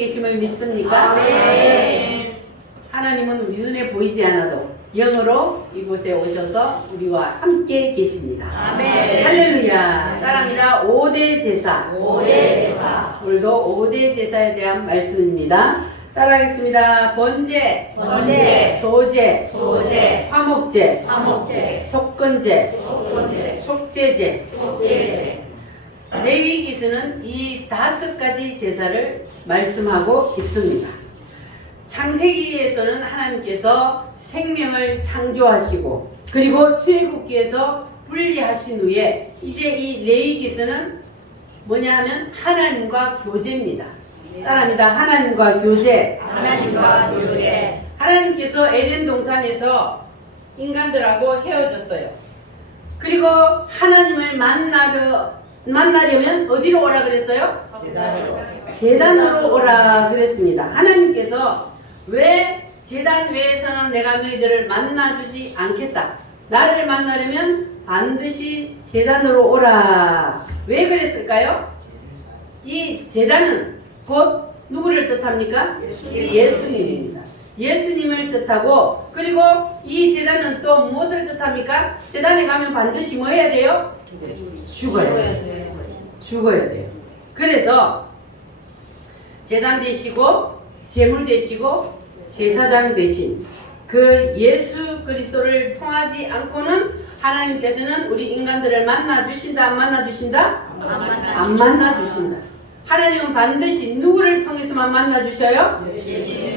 계심을 믿습니까? 아멘. 하나님은 우리 눈에 보이지 않아도 영으로 이곳에 오셔서 우리와 함께 계십니다. 아멘. 할렐루야. 따라합니다. 5대 제사. 5대 제사. 오늘도 5대 제사에 대한 말씀입니다. 따라하겠습니다. 번제, 번제, 소제, 소제, 화목제, 화목제, 속건제, 속건제, 속제제. 속제제. 레위기서는 이 5가지 제사를 말씀하고 있습니다. 창세기에서는 하나님께서 생명을 창조하시고 그리고 출애굽기에서 분리하신 후에 이제 이 레위기서는 뭐냐 하면 하나님과 교제입니다. 따라합니다. 하나님과 교제. 하나님과 교제. 하나님께서 에덴 동산에서 인간들하고 헤어졌어요. 그리고 하나님을 만나려면 어디로 오라 그랬어요? 제단으로 오라 그랬습니다. 하나님께서 왜 제단 외에서는 내가 너희들을 만나주지 않겠다. 나를 만나려면 반드시 제단으로 오라. 왜 그랬을까요? 이 제단은 곧 누구를 뜻합니까? 예수님입니다. 예수님을 뜻하고 그리고 이 제단은 또 무엇을 뜻합니까? 제단에 가면 반드시 뭐 해야 돼요? 죽어야 돼요. 죽어야 돼요. 그래서 제단 되시고 제물 되시고 제사장 되신 그 예수 그리스도를 통하지 않고는 하나님께서는 우리 인간들을 만나 주신다 안 만나 주신다? 안 만나 주신다. 하나님은 반드시 누구를 통해서만 만나 주셔요?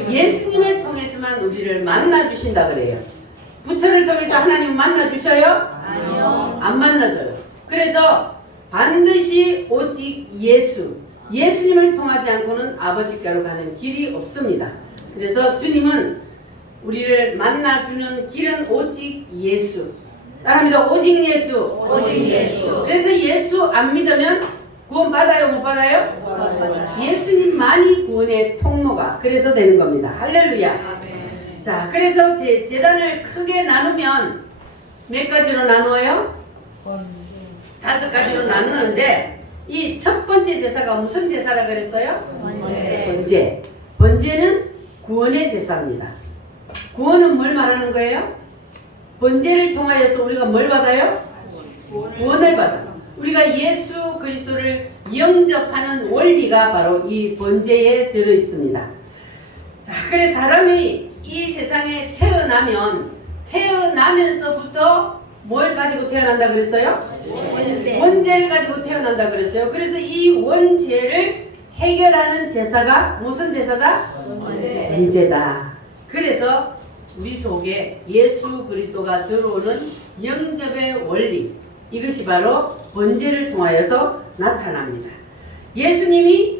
예수님을 통해서만 우리를 만나 주신다 그래요. 부처를 통해서 하나님은 만나 주셔요? 아니요. 안 만나줘요. 그래서 반드시 오직 예수님을 통하지 않고는 아버지께로 가는 길이 없습니다. 그래서 주님은 우리를 만나주는 길은 오직 예수. 따라합니다. 오직 예수. 오직 예수. 그래서 예수 안 믿으면 구원 받아요? 못 받아요? 예수님만이 구원의 통로가 그래서 되는 겁니다. 할렐루야. 자, 그래서 제단을 크게 나누면 몇 가지로 나누어요? 5가지로 나누는데 이 첫 번째 제사가 무슨 제사라 그랬어요? 번제. 번제는 구원의 제사입니다. 구원은 뭘 말하는 거예요? 번제를 통하여서 우리가 뭘 받아요? 구원을 받아. 우리가 예수 그리스도를 영접하는 원리가 바로 이 번제에 들어 있습니다. 자, 그래서 사람이 이 세상에 태어나면서부터 뭘 가지고 태어난다 그랬어요? 원죄를 가지고 태어난다 그랬어요. 그래서 이 원죄를 해결하는 제사가 무슨 제사다? 번제다. 그래서 우리 속에 예수 그리스도가 들어오는 영접의 원리, 이것이 바로 번제를 통하여서 나타납니다. 예수님이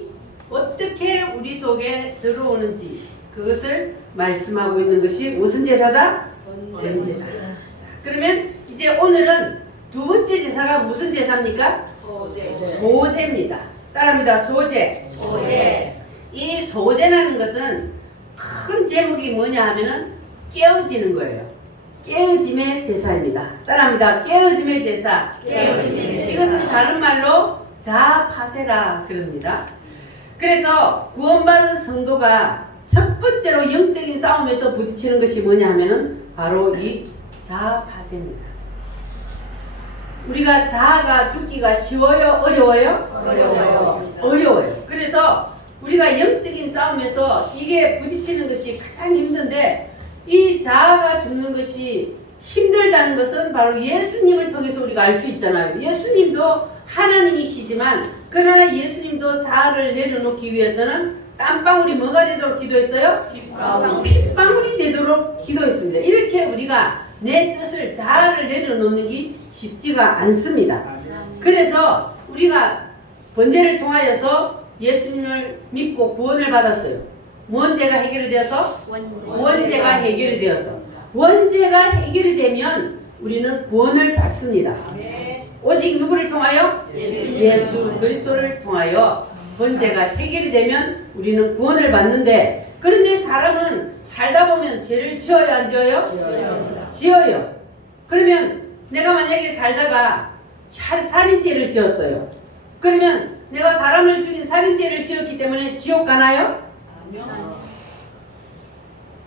어떻게 우리 속에 들어오는지 그것을 말씀하고 있는 것이 무슨 제사다? 번제다. 자, 그러면 이제 오늘은 두 번째 제사가 무슨 제사입니까? 소제입니다. 따라합니다. 소제. 이 소제라는 것은 큰 제목이 뭐냐 하면은 깨어지는 거예요. 깨어짐의 제사입니다. 따라합니다. 깨어짐의 제사. 이것은 다른 말로 자파세라 그럽니다. 그래서 구원받은 성도가 첫 번째로 영적인 싸움에서 부딪히는 것이 뭐냐 하면은 바로 이 자파세입니다. 우리가 자아가 죽기가 쉬워요? 어려워요? 어려워요. 그래서 우리가 영적인 싸움에서 이게 부딪히는 것이 가장 힘든데 이 자아가 죽는 것이 힘들다는 것은 바로 예수님을 통해서 우리가 알 수 있잖아요. 예수님도 하나님이시지만 그러나 예수님도 자아를 내려놓기 위해서는 땀방울이 뭐가 되도록 기도했어요? 핏방울이 되도록 기도했습니다. 이렇게 우리가 내 뜻을 자아를 내려놓는 게 쉽지가 않습니다. 그래서 우리가 번제를 통하여서 예수님을 믿고 구원을 받았어요. 원죄가 해결이 되어서 원죄가 해결이 되어서 원죄가 해결이 되면 우리는 구원을 받습니다. 오직 누구를 통하여? 예수 그리스도를 통하여 번제가 해결이 되면 우리는 구원을 받는데 그런데 사람은 살다 보면 죄를 지어요 안 지어요? 지어요. 그러면 내가 만약에 살다가 살인죄를 지었어요. 그러면 내가 사람을 죽인 살인죄를 지었기 때문에 지옥 가나요?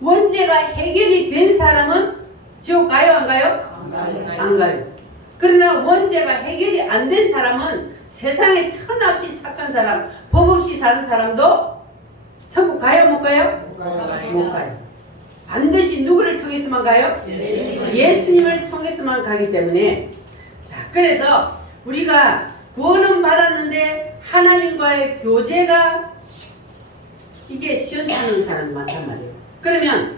원죄가 해결이 된 사람은 지옥 가요, 안 가요? 안 가요. 그러나 원죄가 해결이 안 된 사람은 세상에 천없이 착한 사람, 법 없이 사는 사람도 천국 가요, 못 가요? 못 가요. 반드시 누구를 통해서만 가요? 예수님을 통해서만 가기 때문에. 자, 그래서 우리가 구원은 받았는데 하나님과의 교제가 이게 시원찮은 사람이 많단 말이에요. 그러면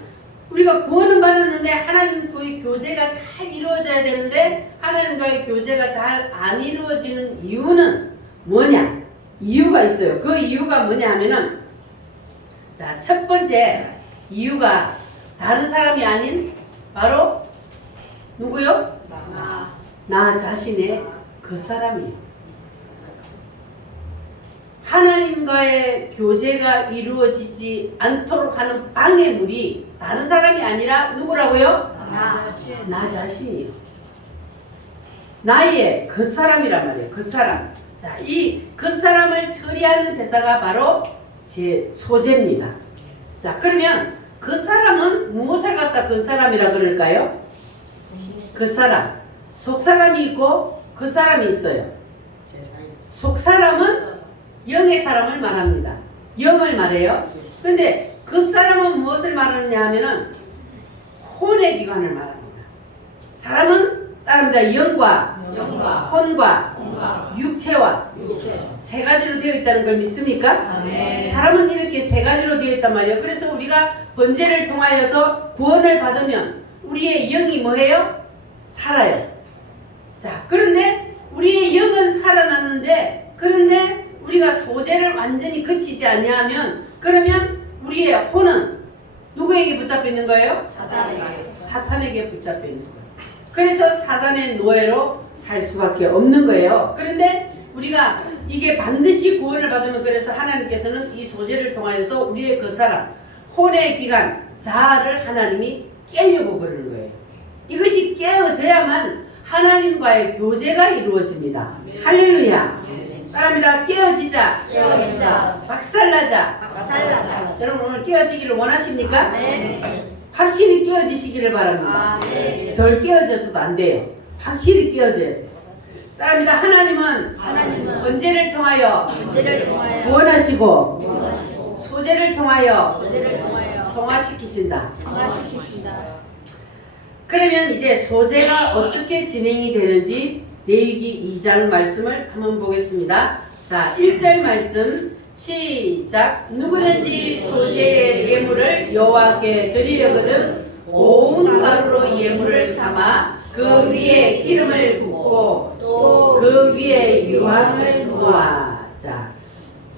우리가 구원은 받았는데 하나님과의 교제가 잘 이루어져야 되는데 하나님과의 교제가 잘 안 이루어지는 이유는 뭐냐? 이유가 있어요. 그 이유가 뭐냐 하면은, 자, 첫 번째 이유가 다른 사람이 아닌 바로 누구요? 나 자신의 그 사람이에요. 하나님과의 교제가 이루어지지 않도록 하는 방해물이 다른 사람이 아니라 누구라고요? 나 자신이요. 나의 그 사람이란 말이에요. 그 사람. 자, 이 그 사람을 처리하는 제사가 바로 제 소제입니다. 자, 그러면 그 사람은 무엇을 갖다 그 사람이라 그럴까요? 그 사람. 속 사람이 있고 그 사람이 있어요. 속 사람은 영의 사람을 말합니다. 영을 말해요. 근데 그 사람은 무엇을 말하느냐 하면은 혼의 기관을 말합니다. 사람은 따릅니다. 영과 혼과 육체와 세 가지로 되어 있다는 걸 믿습니까? 사람은 이렇게 세 가지로 되어 있단 말이에요. 그래서 우리가 번제를 통하여서 구원을 받으면 우리의 영이 뭐예요? 살아요. 자, 그런데 우리의 영은 살아났는데, 그런데 우리가 소재를 완전히 그치지 아니하면, 그러면 우리의 혼은 누구에게 붙잡혀 있는 거예요? 사탄에게 붙잡혀 있는 거예요. 그래서 사단의 노예로 살 수밖에 없는 거예요. 그런데 우리가 이게 반드시 구원을 받으면, 그래서 하나님께서는 이 소재를 통하여서 우리의 그 사람, 혼의 기관, 자아를 하나님이 깨려고 그러는 거예요. 이것이 깨어져야만 하나님과의 교제가 이루어집니다. 할렐루야. 따라합니다. 깨어지자. 박살나자. 여러분 오늘 깨어지기를 원하십니까? 확실히 깨어지시기를 바랍니다. 덜 깨어져서도 안 돼요. 확실히 깨어져야 돼요. 따라합니다. 하나님은 번제를 통하여 구원하시고 소제를 통하여 성화시키신다. 그러면 이제 소제가 어떻게 진행이 되는지 레위기 2장 말씀을 한번 보겠습니다. 자, 1절 말씀 시작. 누구든지 소제의 예물을 여호와께 드리려거든 고운 가루로 예물을 삼아 그 위에 기름을 붓고 또 그 위에 유황을 놓아. 자,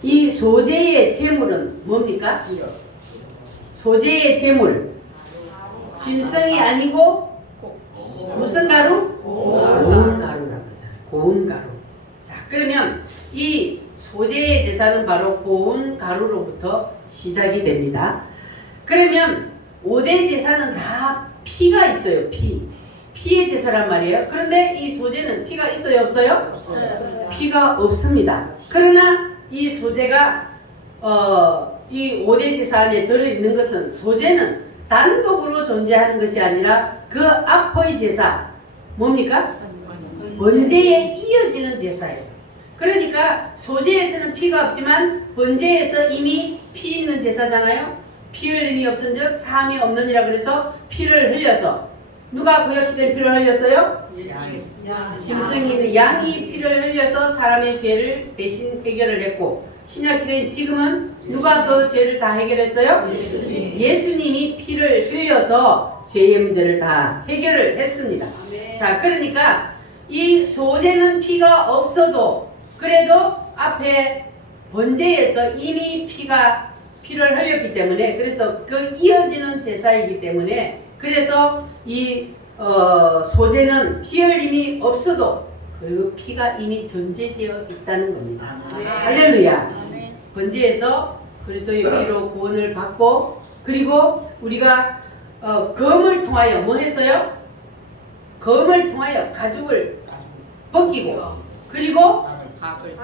이 소제의 제물은 뭡니까? 소제의 제물, 짐승이 아니고 무슨 가루? 고운 가루라고 하잖아요. 고운 가루. 자, 그러면 이 소제의 제사는 바로 고운 가루로부터 시작이 됩니다. 그러면 5대 제사는 다 피가 있어요. 피의 제사란 말이에요. 그런데 이 소제는 피가 있어요, 없어요? 피가 없습니다. 그러나 이 소제가 이 5대 제사 안에 들어있는 것은, 소제는 단독으로 존재하는 것이 아니라 그 앞의 제사, 뭡니까? 번제에 이어지는 제사예요. 그러니까 소제에서는 피가 없지만 번제에서 이미 피 있는 제사잖아요. 피 흘림이 없은즉 사함이 없느니라. 그래서 피를 흘려서, 누가 구약시대에 피를 흘렸어요? 짐승이, 양이 피를 흘려서 사람의 죄를 대신 해결을 했고, 신약시대에 지금은 누가 그 죄를 다 해결했어요? 예수님이 피를 흘려서 죄의 문제를 다 해결을 했습니다. 자, 그러니까 이 소제는 피가 없어도 그래도 앞에 번제에서 이미 피를 흘렸기 때문에, 그래서 그 이어지는 제사이기 때문에, 그래서 이 소제는 피 흘림이 없어도 그리고 피가 이미 존재되어 있다는 겁니다. 할렐루야. 번제에서 그리스도의 피로 구원을 받고, 그리고 우리가 검을 통하여 뭐 했어요? 검을 통하여 가죽을 벗기고, 그리고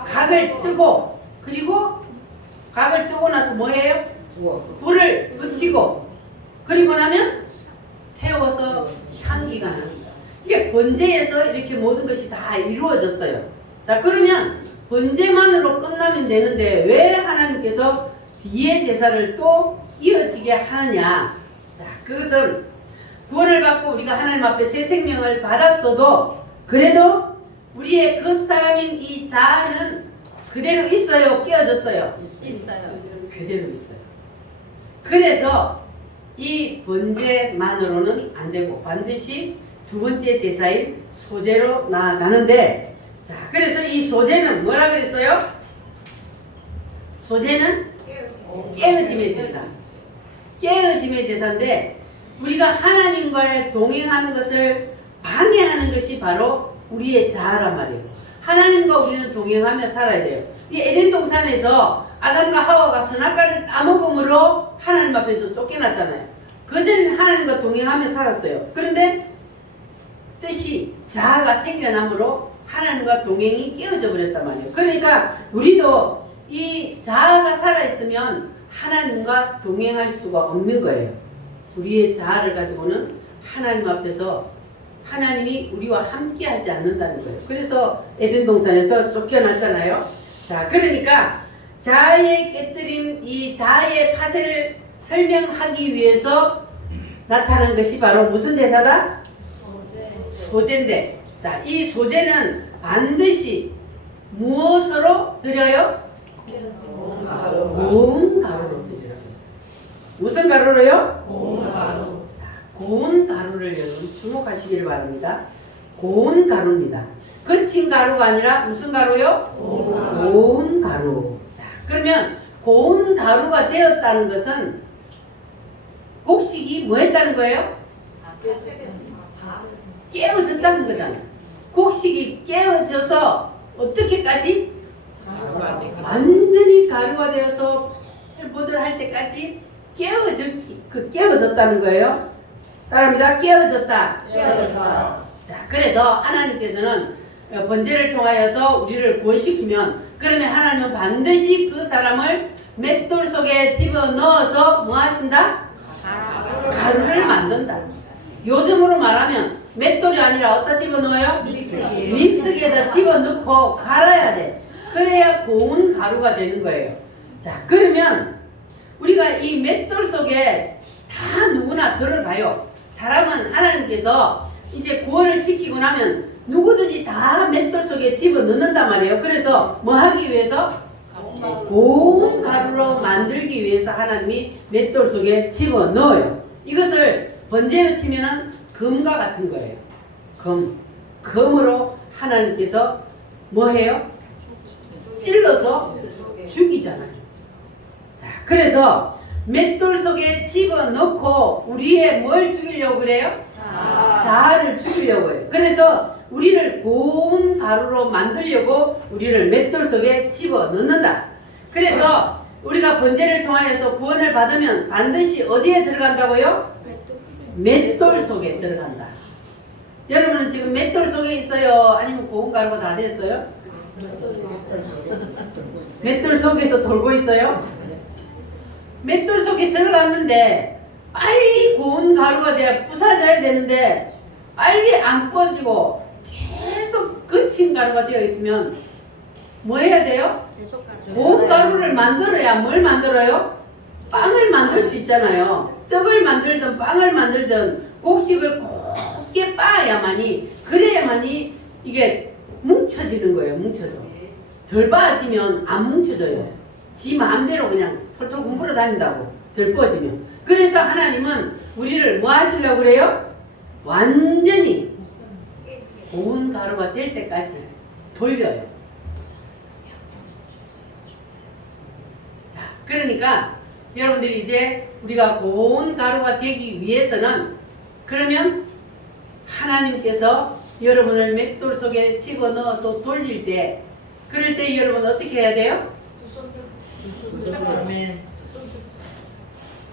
각을 뜨고, 그리고 각을 뜨고 나서 뭐 해요? 불을 붙이고 그리고 나면 태워서 향기가 납니다. 이게 번제에서 이렇게 모든 것이 다 이루어졌어요. 자, 그러면 번제만으로 끝나면 되는데 왜 하나님께서 뒤에 제사를 또 이어지게 하느냐? 자, 그것은 구원을 받고 우리가 하나님 앞에 새 생명을 받았어도 그래도 우리의 그 사람인 이 자아는 그대로 있어요? 깨어졌어요? 있어요. 그대로 있어요. 그래서 이 번제만으로는 안 되고 반드시 두 번째 제사인 소제로 나아가는데, 자, 그래서 이 소제는 뭐라 그랬어요? 소제는 깨어짐의 제사. 깨어짐의 제사인데 우리가 하나님과의 동행하는 것을 방해하는 것이 바로 우리의 자아란 말이에요. 하나님과 우리는 동행하며 살아야 돼요. 이 에덴 동산에서 아담과 하와가 선악과를 따먹음으로 하나님 앞에서 쫓겨났잖아요. 그전에는 하나님과 동행하며 살았어요. 그런데 뜻이 자아가 생겨남으로 하나님과 동행이 깨어져 버렸단 말이에요. 그러니까 우리도 이 자아가 살아있으면 하나님과 동행할 수가 없는 거예요. 우리의 자아를 가지고는 하나님 앞에서 하나님이 우리와 함께 하지 않는다는 거예요. 그래서 에덴 동산에서 쫓겨났잖아요. 자, 그러니까 자아의 깨뜨림, 이 자아의 파쇄를 설명하기 위해서 나타난 것이 바로 무슨 제사다? 소제인데, 자, 이 소제는 반드시 무엇으로 드려요? 고운 가루로 드리라고 했어요. 무슨 가루로요? 고운 가루. 자, 고운 가루를 여러분 주목하시길 바랍니다. 고운 가루입니다. 거친 가루가 아니라 무슨 가루요? 고운 가루. 자, 그러면 고운 가루가 되었다는 것은 곡식이 뭐 했다는 거예요? 깨어졌다는 거잖아요. 곡식이 깨어져서 어떻게까지? 완전히 가루가 되어서 보들보들할 때까지 깨어졌다는 거예요. 따라합니다. 깨어졌다. 깨어졌다. 자, 그래서 하나님께서는 번제를 통하여서 우리를 구원시키면, 그러면 하나님은 반드시 그 사람을 맷돌 속에 집어넣어서 뭐 하신다? 가루를 만든다. 요즘으로 말하면 맷돌이 아니라 어디다 집어넣어요? 믹스기. 믹스기에다 집어넣고 갈아야 돼. 그래야 고운 가루가 되는 거예요. 자, 그러면 우리가 이 맷돌 속에 다 누구나 들어가요. 사람은 하나님께서 이제 구원을 시키고 나면 누구든지 다 맷돌 속에 집어넣는단 말이에요. 그래서 뭐 하기 위해서? 고운 가루로 만들기 위해서 하나님이 맷돌 속에 집어넣어요. 이것을 번제로 치면은 금과 같은 거예요. 금으로 하나님께서 뭐 해요? 찔러서 죽이잖아요. 자, 그래서 맷돌 속에 집어넣고 우리의 뭘 죽이려고 그래요? 자아를 죽이려고 해요. 그래서 우리를 고운 가루로 만들려고 우리를 맷돌 속에 집어넣는다. 그래서 우리가 번제를 통하여서 구원을 받으면 반드시 어디에 들어간다고요? 맷돌 속에 들어간다. 여러분은 지금 맷돌 속에 있어요? 아니면 고운 가루가 다 됐어요? 맷돌 속에서 돌고 있어요? 맷돌 속에 들어갔는데 빨리 고운 가루가 돼야 부사져야 되는데 빨리 안 뻗지고 계속 거친 가루가 되어 있으면 뭐 해야 돼요? 고운 가루를 만들어야 뭘 만들어요? 빵을 만들 수 있잖아요. 떡을 만들든 빵을 만들든 곡식을 곱게 빻아야만이, 그래야만이 이게 뭉쳐지는 거예요. 뭉쳐져. 덜 빻아지면 안 뭉쳐져요. 지 마음대로 그냥 털털 굶으러 다닌다고, 덜 뻗으면. 그래서 하나님은 우리를 뭐 하시려고 그래요? 완전히 고운 가루가 될 때까지 돌려요. 자, 그러니까 여러분들이 이제 우리가 고운 가루가 되기 위해서는, 그러면 하나님께서 여러분을 맷돌 속에 집어넣어서 돌릴 때, 그럴 때 여러분 어떻게 해야 돼요?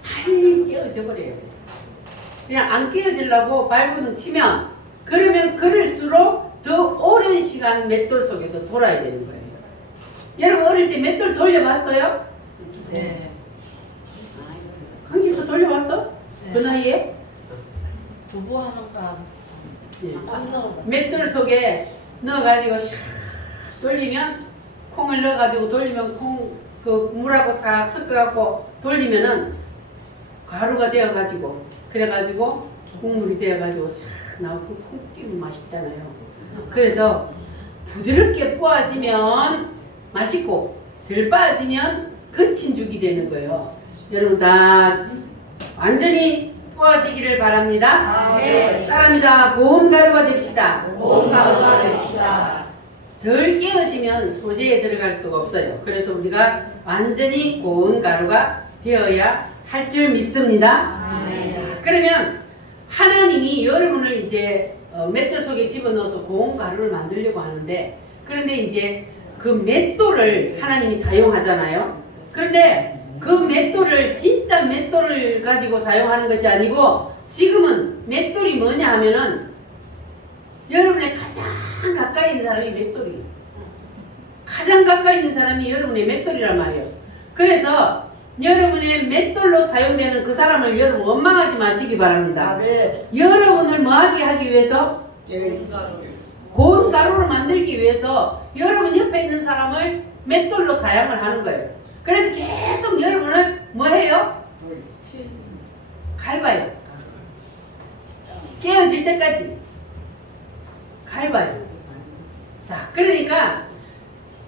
빨리 깨어져 버려요. 그냥 안 깨어지려고 발버둥 치면, 그러면 그럴수록 더 오랜 시간 맷돌 속에서 돌아야 되는 거예요. 여러분 어릴 때 맷돌 돌려봤어요? 네. 벌써 돌려왔어? 그 나이에? 두부 하는가? 예. 안 넣어. 맷돌 속에 넣어가지고 샥 돌리면 콩을 넣어가지고 돌리면 콩 그 물하고 싹 섞어갖고 돌리면은 가루가 되어가지고 그래가지고 국물이 되어가지고 싹 나오고 그 콩 끼면 맛있잖아요. 그래서 부드럽게 뽀아지면 맛있고 덜 빠지면 거친 죽이 되는 거예요. 여러분 다 완전히 뽀아지기를 바랍니다. 네. 따라합니다. 고운 가루가 됩시다. 고운 가루가 됩시다. 덜 깨어지면 소재에 들어갈 수가 없어요. 그래서 우리가 완전히 고운 가루가 되어야 할 줄 믿습니다. 네. 자, 그러면 하나님이 여러분을 이제 맷돌 속에 집어넣어서 고운 가루를 만들려고 하는데 그런데 이제 그 맷돌을 하나님이 사용하잖아요. 그런데 그 맷돌을 진짜 맷돌을 가지고 사용하는 것이 아니고 지금은 맷돌이 뭐냐 하면은 여러분의 가장 가까이 있는 사람이 맷돌이에요. 가장 가까이 있는 사람이 여러분의 맷돌이란 말이에요. 그래서 여러분의 맷돌로 사용되는 그 사람을 여러분 원망하지 마시기 바랍니다. 여러분을 뭐하게 하기 위해서? 고운 가루를 만들기 위해서 여러분 옆에 있는 사람을 맷돌로 사용을 하는 거예요. 그래서 계속 여러분을 뭐 해요? 갈봐요. 깨어질 때까지 갈봐요. 자, 그러니까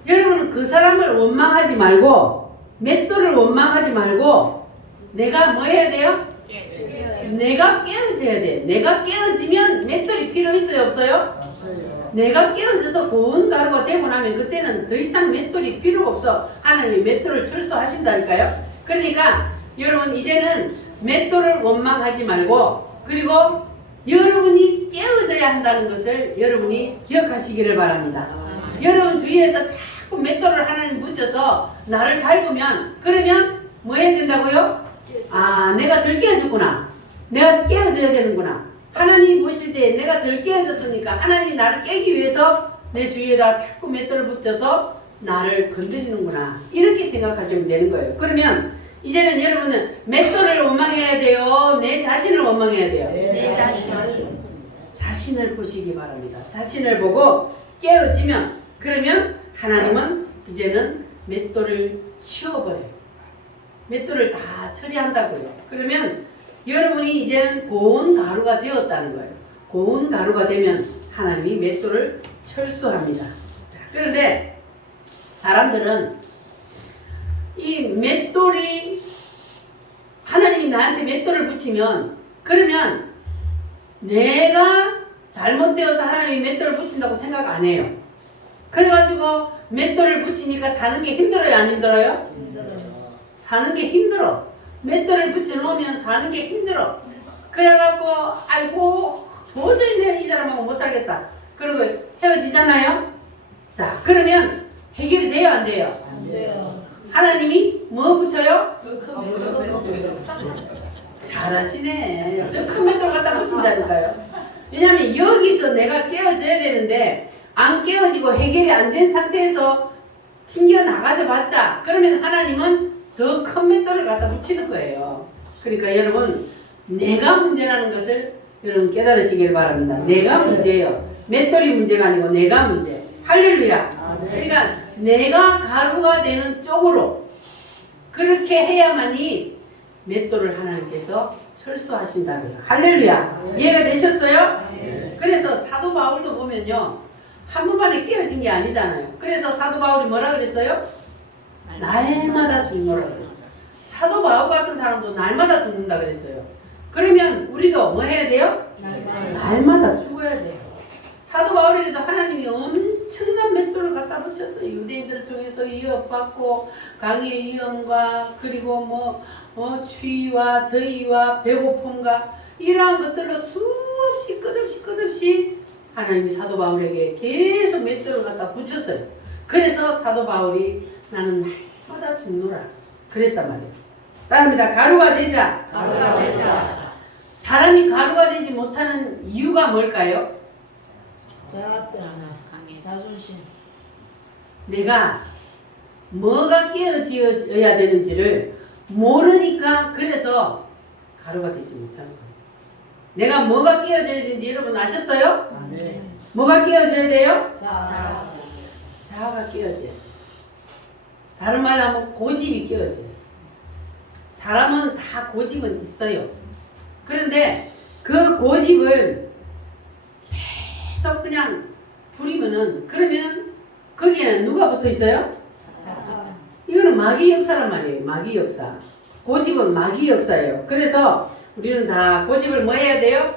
여러분은 그 사람을 원망하지 말고 맷돌을 원망하지 말고 내가 뭐 해야 돼요? 내가 깨어져야 돼. 내가 깨어지면 맷돌이 필요 있어요? 없어요? 내가 깨어져서 고운 가루가 되고 나면 그때는 더 이상 맷돌이 필요가 없어. 하나님이 맷돌을 철수하신다니까요. 그러니까 여러분 이제는 맷돌을 원망하지 말고 그리고 여러분이 깨어져야 한다는 것을 여러분이 기억하시기를 바랍니다. 여러분 주위에서 자꾸 맷돌을 하나님 붙여서 나를 밟으면 그러면 뭐 해야 된다고요? 아, 내가 덜 깨어졌구나. 내가 깨어져야 되는구나. 하나님이 보실 때 내가 덜 깨어졌으니까 하나님이 나를 깨기 위해서 내 주위에다 자꾸 맷돌을 붙여서 나를 건드리는구나. 이렇게 생각하시면 되는 거예요. 그러면 이제는 여러분은 맷돌을 원망해야 돼요? 내 자신을 원망해야 돼요? 내 자신. 자신을 보시기 바랍니다. 자신을 보고 깨어지면 그러면 하나님은 이제는 맷돌을 치워버려요. 맷돌을 다 처리한다고요. 그러면 여러분이 이제는 고운 가루가 되었다는 거예요. 고운 가루가 되면 하나님이 맷돌을 철수합니다. 그런데 사람들은 이 맷돌이 하나님이 나한테 맷돌을 붙이면 그러면 내가 잘못되어서 하나님이 맷돌을 붙인다고 생각 안 해요. 그래가지고 맷돌을 붙이니까 사는 게 힘들어요? 안 힘들어요? 사는 게 힘들어. 맷돌을 붙여놓으면 사는 게 힘들어. 그래갖고 아이고 도저히 내가 이 사람하고 못 살겠다. 그리고 헤어지잖아요. 자, 그러면 해결이 돼요? 안 돼요? 안 돼요. 하나님이 뭐 붙여요? 그 잘하시네. 더 큰 맷돌 갖다 붙인다니까요. 왜냐면 여기서 내가 깨어져야 되는데 안 깨어지고 해결이 안 된 상태에서 튕겨 나가져 봤자 그러면 하나님은 더 큰 맷돌을 갖다 붙이는 거예요. 그러니까 여러분 내가 문제라는 것을 여러분 깨달으시길 바랍니다. 내가 문제예요. 맷돌이 문제가 아니고 내가 문제. 할렐루야. 그러니까 내가 가루가 되는 쪽으로 그렇게 해야만이 맷돌을 하나님께서 철수하신다고요. 할렐루야. 이해가 되셨어요? 그래서 사도 바울도 보면요. 한 번만에 깨어진 게 아니잖아요. 그래서 사도 바울이 뭐라 그랬어요? 날마다 죽노라 그랬어요. 사도 바울 같은 사람도 날마다 죽는다 그랬어요. 그러면 우리도 뭐 해야 돼요? 날마다 죽어야 돼요. 사도 바울에게도 하나님이 엄청난 맷돌을 갖다 붙였어요. 유대인들을 통해서 위협받고 강의 위험과 그리고 추위와 더위와 배고픔과 이러한 것들로 수없이 끝없이 하나님이 사도 바울에게 계속 맷돌을 갖다 붙였어요. 그래서 사도 바울이 나는 날마다 죽노라 그랬단 말이에요. 따라합니다. 가루가 되자. 가루가 되자. 사람이 가루가 되지 못하는 이유가 뭘까요? 자존심. 내가 뭐가 깨어져야 되는지를 모르니까 그래서 가루가 되지 못하는 거예요. 내가 뭐가 끼워져야 되는지 여러분 아셨어요? 아멘. 뭐가 끼워져야 돼요? 자. 자아가 끼워져요. 다른 말로 하면 고집이 끼워져요. 사람은 다 고집은 있어요. 그런데 그 고집을 계속 그냥 부리면은 그러면은 거기에는 누가 붙어 있어요? 이거는 마귀 역사란 말이에요. 마귀 역사. 고집은 마귀 역사예요. 그래서 우리는 다 고집을 뭐 해야 돼요?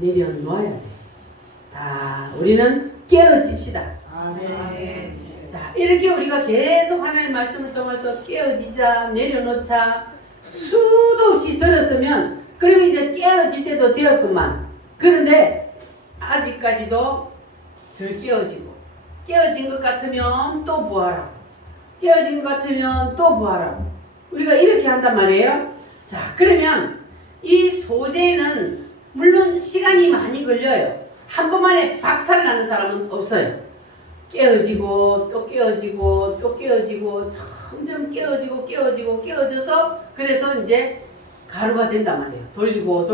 내려놓아야 돼요. 다 우리는 깨어집시다. 아멘. 자, 이렇게 우리가 계속 하나님의 말씀을 통해서 깨어지자, 내려놓자 수도 없이 들었으면 그러면 이제 깨어질 때도 되었구만. 그런데 아직까지도 덜 깨어지고 깨어진 것 같으면 또 뭐하라고, 깨어진 것 같으면 또 뭐하라고 우리가 이렇게 한단 말이에요. 자, 그러면 이 소재는 물론 시간이 많이 걸려요. 한 번만에 박살 나는 사람은 없어요. 깨어지고 또 깨어지고 또 깨어지고 점점 깨어져서 그래서 이제 가루가 된단 말이에요. 돌리고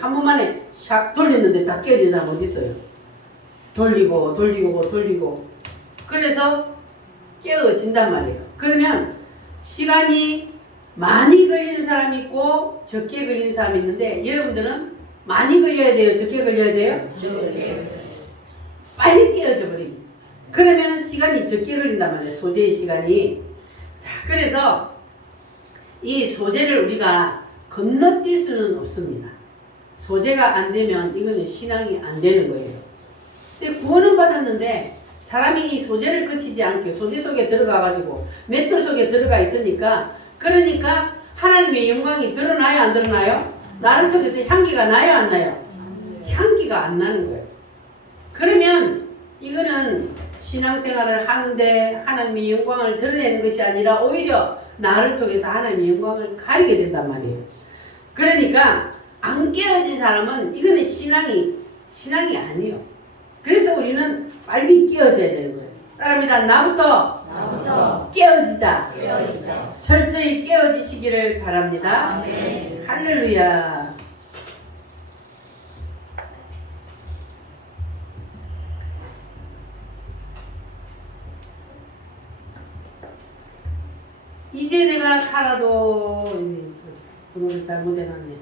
한 번만에 샥 돌렸는데 다 깨어진 사람 어디 있어요? 돌리고 그래서 깨어진단 말이에요. 그러면 시간이 많이 걸리는 사람이 있고 적게 걸리는 사람이 있는데 여러분들은 많이 걸려야 돼요? 적게 걸려야 돼요? 빨리 깨어져 버리기. 그러면은 시간이 적게 걸린단 말이에요. 소재의 시간이. 자, 그래서 이 소재를 우리가 건너뛸 수는 없습니다. 소재가 안 되면 이거는 신앙이 안 되는 거예요. 근데 구원은 받았는데 사람이 이 소재를 거치지 않게 소재 속에 들어가 가지고 맷돌 속에 들어가 있으니까 그러니까 하나님의 영광이 드러나요, 안 드러나요? 나를 통해서 향기가 나요, 안 나요? 향기가 안 나는 거예요. 그러면 이거는 신앙생활을 하는데 하나님의 영광을 드러내는 것이 아니라 오히려 나를 통해서 하나님의 영광을 가리게 된단 말이에요. 그러니까 안 깨어진 사람은 이거는 신앙이 아니에요. 그래서 우리는 빨리 깨어져야 되는 거예요. 따라합니다. 나부터 깨어지자. 철저히 깨어지시기를 바랍니다. 아멘. 할렐루야. 이제 내가 살아도 오늘 잘못해놨네.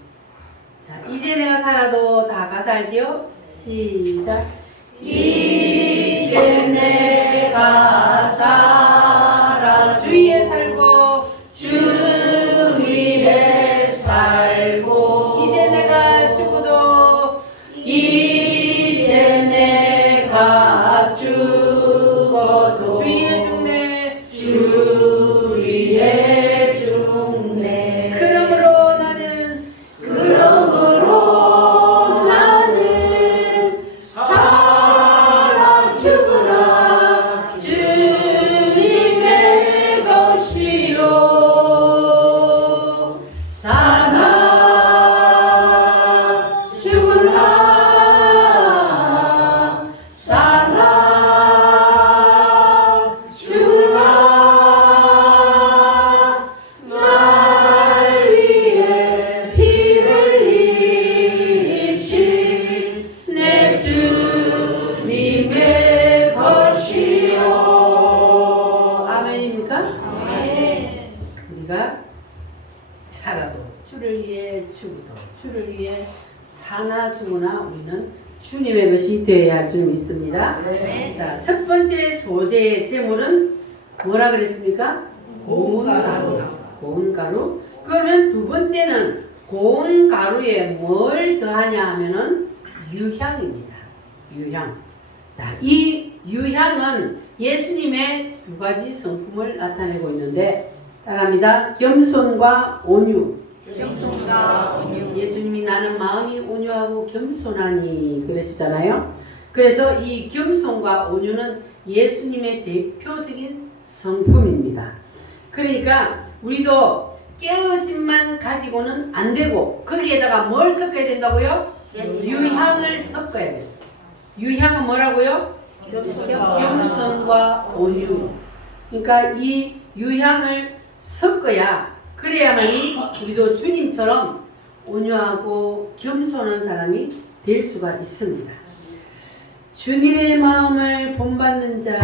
자, 이제 내가 살아도 다 가사 알지요? 시작. 이제 내가 살아 주위에 살고 주 위에 살고 이제 내가 죽어도 이제 내가 죽어도 주위에 죽네 주 위에 죽네 그러므로 나는 살아 죽으나 주님의 것이요 살아 죽으나 날 위해 피 흘리신 내 주님의 것이요. 아멘입니까? 아멘. 우리가 살아도 주를 위해 죽어도 주를 위해 사나 죽으나 우리는 주님의 것이 되어야 할 줄 믿습니다. 네. 자, 첫 번째 소재의 제물은 뭐라 그랬습니까? 고운 가루. 고운 가루. 그러면 두 번째는 고운 가루에 뭘 더하냐 하면은 유향입니다. 유향. 자, 이 유향은 예수님의 두 가지 성품을 나타내고 있는데 따라합니다. 겸손과 온유. 예수님이 나는 마음이 온유하고 겸손하니 그러시잖아요. 그래서 이 겸손과 온유는 예수님의 대표적인 성품입니다. 그러니까 우리도 깨어짐만 가지고는 안 되고 거기에다가 뭘 섞어야 된다고요? 유향을 섞어야 돼요. 유향은 뭐라고요? 겸손과 온유. 그러니까 이 유향을 섞어야 그래야만이 우리도 주님처럼 온유하고 겸손한 사람이 될 수가 있습니다. 주님의 마음을 본받는 자.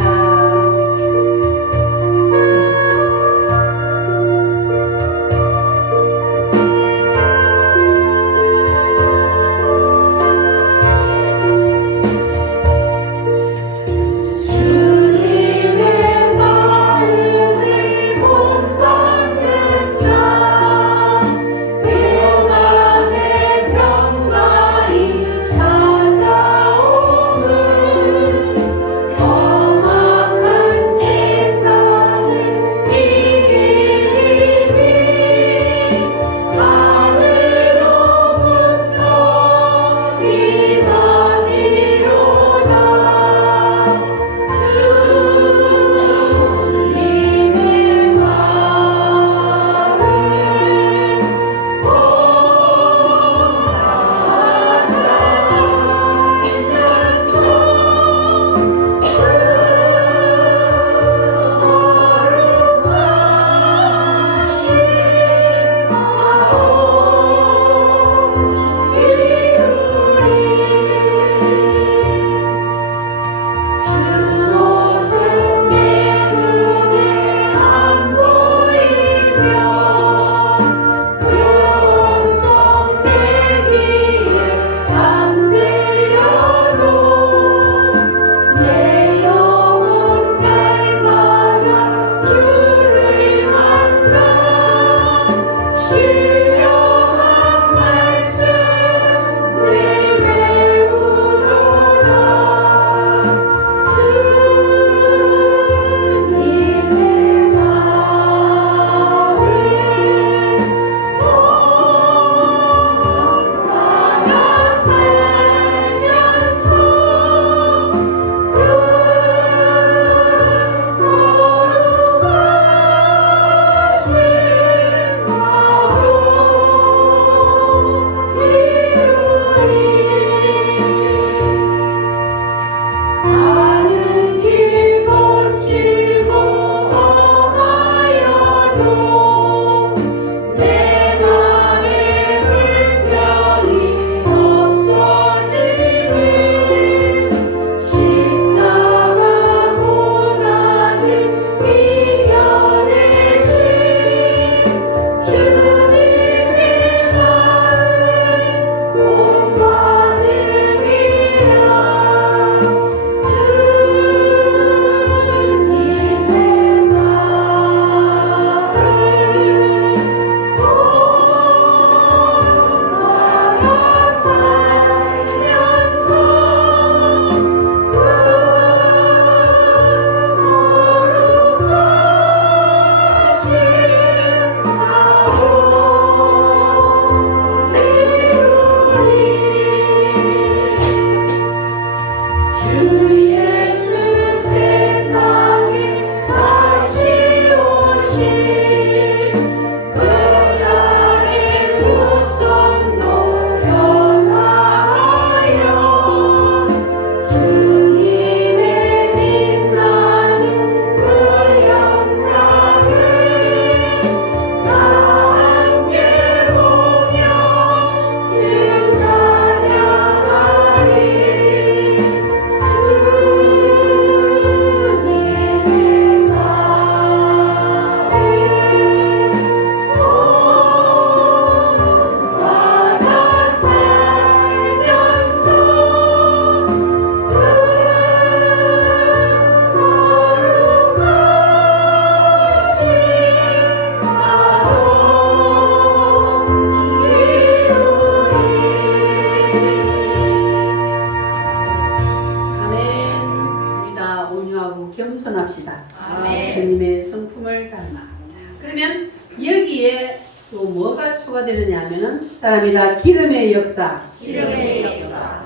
겸손합시다. 아멘. 주님의 성품을 닮아. 자, 그러면 여기에 또 뭐가 추가되느냐 하면은 따라합니다. 기름의 역사. 기름의 역사.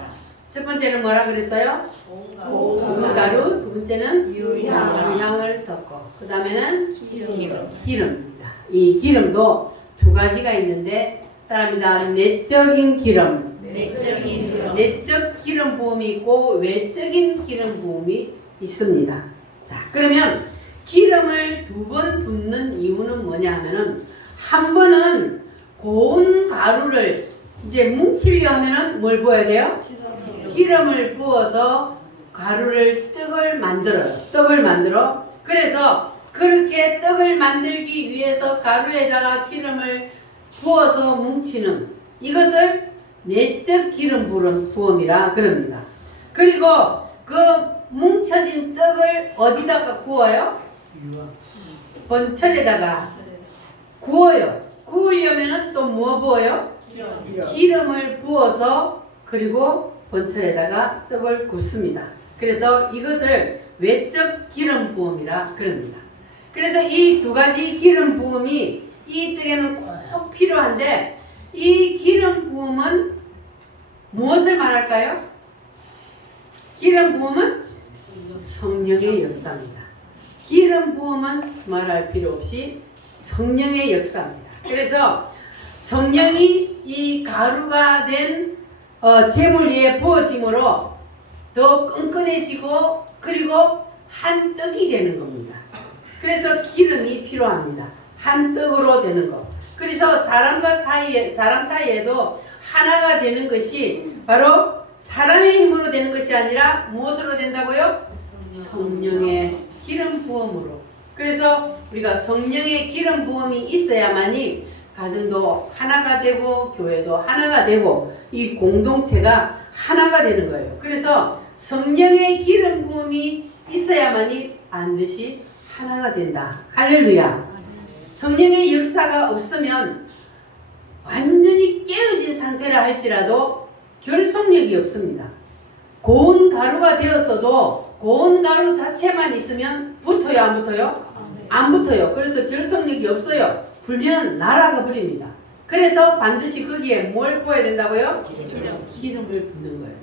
첫 번째는 뭐라 그랬어요? 고가루. 두 번째는 유향. 유향을 섞어. 그 다음에는 기름. 기름입니다. 이 기름도 두 가지가 있는데 따라합니다. 내적인 기름. 내적인 기름. 내적 기름 부음이 있고 외적인 기름 부음이 있습니다. 자, 그러면 기름을 두 번 붓는 이유는 뭐냐 하면은 한 번은 고운 가루를 이제 뭉치려 하면은 뭘 부어야 돼요? 기름을 부어서 가루를 떡을 만들어. 그래서 그렇게 떡을 만들기 위해서 가루에다가 기름을 부어서 뭉치는 이것을 내적 기름 부음이라 그럽니다. 그리고 그 뭉쳐진 떡을 어디다가 구워요? 번철에다가 구워요. 구우려면은 또 뭐 부어요? 기름을 부어서 그리고 번철에다가 떡을 굽습니다. 그래서 이것을 외적 기름 부음이라 그럽니다. 그래서 이 두 가지 기름 부음이 이 떡에는 꼭 필요한데 이 기름 부음은 무엇을 말할까요? 기름 부음은 성령의 역사입니다. 기름 부음은 말할 필요 없이 성령의 역사입니다. 그래서 성령이 이 가루가 된 재물 위에 부어짐으로 더 끈끈해지고 그리고 한 떡이 되는 겁니다. 그래서 기름이 필요합니다. 한 떡으로 되는 것. 그래서 사람 사이에도 하나가 되는 것이 바로 사람의 힘으로 되는 것이 아니라 무엇으로 된다고요? 성령의 기름 부음으로. 그래서 우리가 성령의 기름 부음이 있어야만이 가정도 하나가 되고 교회도 하나가 되고 이 공동체가 하나가 되는 거예요. 그래서 성령의 기름 부음이 있어야만이 반드시 하나가 된다. 할렐루야. 성령의 역사가 없으면 완전히 깨어진 상태라 할지라도 결속력이 없습니다. 고운 가루가 되었어도 고운 가루 자체만 있으면 붙어요, 안 붙어요? 안 붙어요. 그래서 결속력이 없어요. 불면 날아가 버립니다. 그래서 반드시 거기에 뭘 부어야 된다고요? 기름을 붓는 거예요.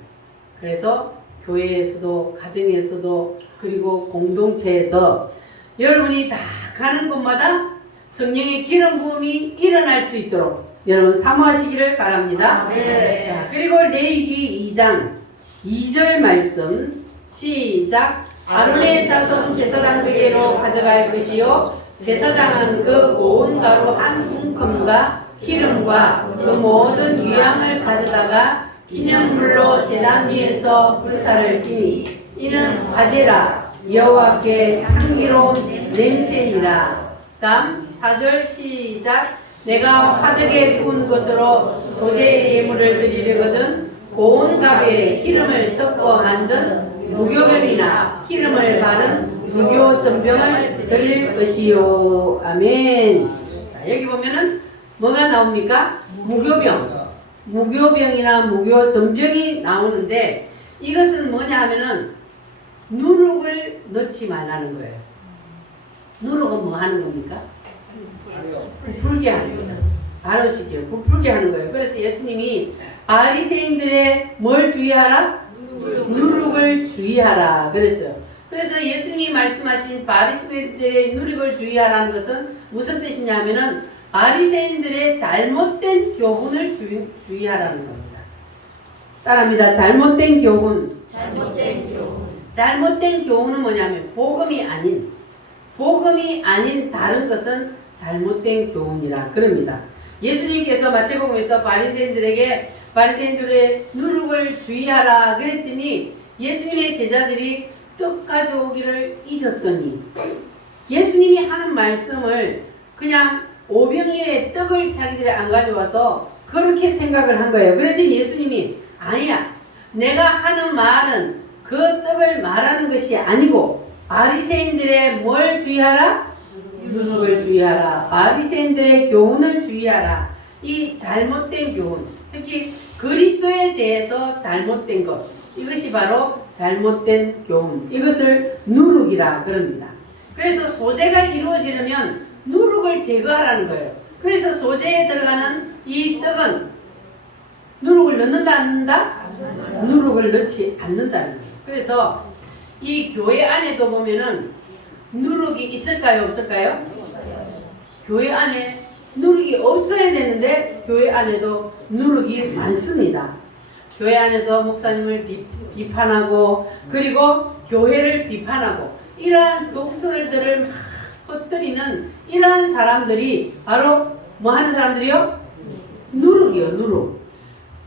그래서 교회에서도 가정에서도 그리고 공동체에서 여러분이 다 가는 곳마다 성령의 기름 부음이 일어날 수 있도록 여러분 사모하시기를 바랍니다. 자, 그리고 레위기 2장 2절 말씀 시작. 아론의 자손 제사장에게로 가져갈 것이요 제사장은 그 고운 가루 한 움큼과 기름과 그 모든 유향을 가져다가 기념물로 제단 위에서 불사를 지니 이는 화제라 여호와께 향기로운 냄새니라. 다음 4절 시작. 내가 화덕에 구운 것으로 소재의 예물을 드리려거든 고운 가루에 기름을 섞어 만든 무교병이나 기름을 바른 무교전병을 드릴 것이요. 아멘. 자, 여기 보면은 뭐가 나옵니까? 무교병이나 무교전병이 나오는데 이것은 뭐냐 하면은 누룩을 넣지 말라는 거예요. 누룩은 뭐 하는 겁니까? 부풀게 하는 거예요. 발효시키는 부풀게 하는 거예요. 그래서 예수님이 바리새인들의 뭘 주의하라? 누룩을 주의하라 그랬어요. 그래서 예수님이 말씀하신 바리새인들의 누룩을 주의하라는 것은 무슨 뜻이냐면은 바리새인들의 잘못된 교훈을 주의하라는 겁니다. 따라합니다. 잘못된 교훈. 잘못된 교훈은 뭐냐면 복음이 아닌 다른 것은 잘못된 교훈이라 그럽니다. 예수님께서 마태복음에서 바리새인들의 누룩을 주의하라 그랬더니 예수님의 제자들이 떡 가져오기를 잊었더니 예수님이 하는 말씀을 그냥 오병이의 떡을 자기들이 안 가져와서 그렇게 생각을 한 거예요. 그랬더니 예수님이 아니야. 내가 하는 말은 그 떡을 말하는 것이 아니고 바리새인들의 뭘 주의하라? 누룩을 주의하라. 바리새인들의 교훈을 주의하라. 이 잘못된 교훈, 특히 그리스도에 대해서 잘못된 것, 이것이 바로 잘못된 교훈, 이것을 누룩이라 그럽니다. 그래서 소재가 이루어지려면 누룩을 제거하라는 거예요. 그래서 소재에 들어가는 이 떡은 누룩을 넣는다 안 넣는다? 누룩을 넣지 않는다는 거예요. 그래서 이 교회 안에도 보면은 누룩이 있을까요? 없을까요? 교회 안에 누룩이 없어야 되는데 교회 안에도 누룩이 많습니다. 교회 안에서 목사님을 비판하고 그리고 교회를 비판하고 이러한 독설들을 막 퍼뜨리는 이러한 사람들이 바로 뭐 하는 사람들이요? 누룩이요, 누룩.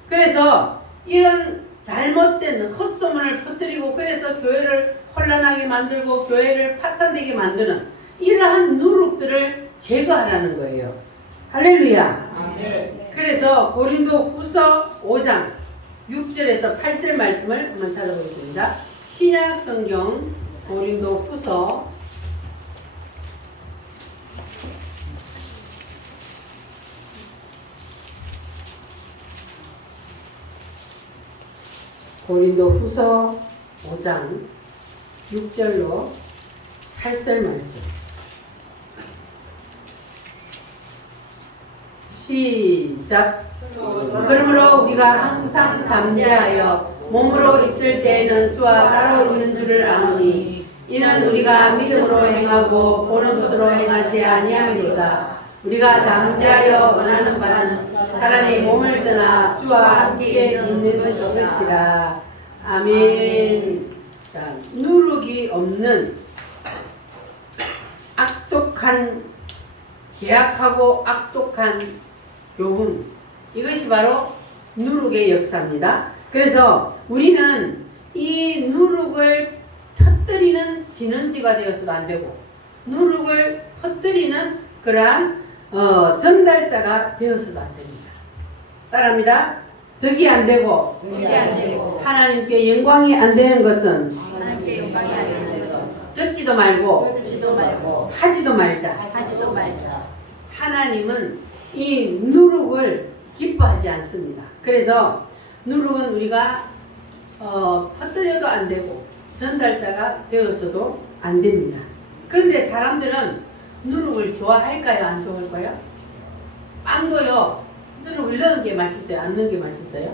그래서 이런 잘못된 헛소문을 퍼뜨리고 그래서 교회를 혼란하게 만들고 교회를 파탄되게 만드는 이러한 누룩들을 제거하라는 거예요. 할렐루야. 아멘. 그래서 고린도 후서 5장 6절에서 8절 말씀을 한번 찾아보겠습니다. 신약 성경 고린도 후서 고린도 후서 5장 6절로 8절 말씀. 시작. 그러므로 우리가 항상 담대하여 몸으로 있을 때에는 주와 따로 있는 줄을 아노니 이는 우리가 믿음으로 행하고 보는 것으로 행하지 아니함이로다. 우리가 담대하여 원하는 바는 차라리 몸을 떠나 주와 함께 있는 것이라. 아멘. 자, 누룩이 없는 악독한 계약하고 악독한 교훈, 이것이 바로 누룩의 역사입니다. 그래서 우리는 이 누룩을 터뜨리는 진원지가 되어서도 안 되고 누룩을 퍼뜨리는 그러한 전달자가 되어서도 안 됩니다. 따라합니다. 덕이 안 되고, 덕이 안 되고 하나님께 영광이 안 되는 것은 하나님께 영광이 안 되는 것은 듣지도 말고 듣지도 말고 하지도 말자. 하지도 말자. 하나님은 이 누룩을 기뻐하지 않습니다. 그래서 누룩은 우리가 퍼뜨려도 안 되고 전달자가 되어서도 안 됩니다. 그런데 사람들은 누룩을 좋아할까요? 안 좋아할까요? 빵도요. 누룩을 넣은 게 맛있어요? 안 넣은 게 맛있어요?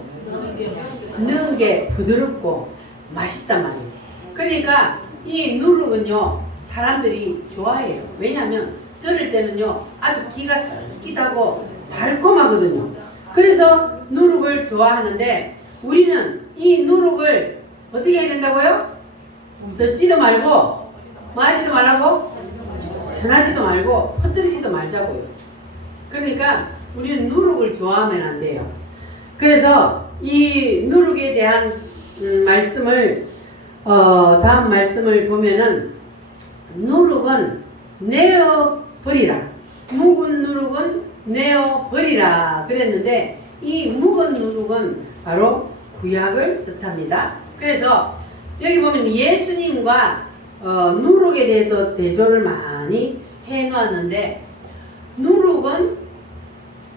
넣은 게 부드럽고 맛있단 말이에요. 그러니까 이 누룩은요 사람들이 좋아해요. 왜냐하면 들을 때는요 아주 기가 쏠깃하고 달콤하거든요. 그래서 누룩을 좋아하는데 우리는 이 누룩을 어떻게 해야 된다고요? 듣지도 말고 뭐 하지도 말라고? 전하지도 말고 퍼뜨리지도 말자고요. 그러니까 우리는 누룩을 좋아하면 안 돼요. 그래서 이 누룩에 대한 말씀을 다음 말씀을 보면은 누룩은 내어 버리라. 묵은 누룩은 내어 버리라 그랬는데 이 묵은 누룩은 바로 구약을 뜻합니다. 그래서 여기 보면 예수님과 누룩에 대해서 대조를 많이 해 놓았는데 누룩은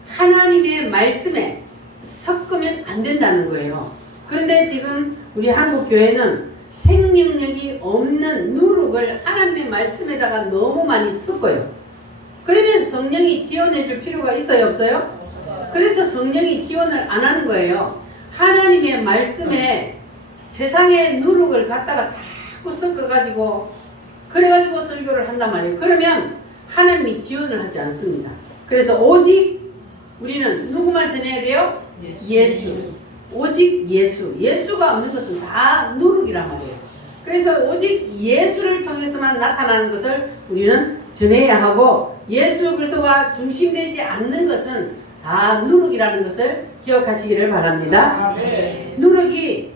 하나님의 말씀에 섞으면 안 된다는 거예요. 그런데 지금 우리 한국 교회는 생명력이 없는 누룩을 하나님의 말씀에다가 너무 많이 섞어요. 그러면 성령이 지원해 줄 필요가 있어요, 없어요? 그래서 성령이 지원을 안 하는 거예요. 하나님의 말씀에 세상의 누룩을 갖다가 자꾸 섞어가지고 그래가지고 설교를 한단 말이에요. 그러면 하나님이 지원을 하지 않습니다. 그래서 오직 우리는 누구만 전해야 돼요? 예수. 오직 예수. 예수가 없는 것은 다 누룩이란 말이에요. 그래서 오직 예수를 통해서만 나타나는 것을 우리는 전해야 하고 예수 그리스도가 중심되지 않는 것은 다 누룩이라는 것을 기억하시기를 바랍니다. 누룩이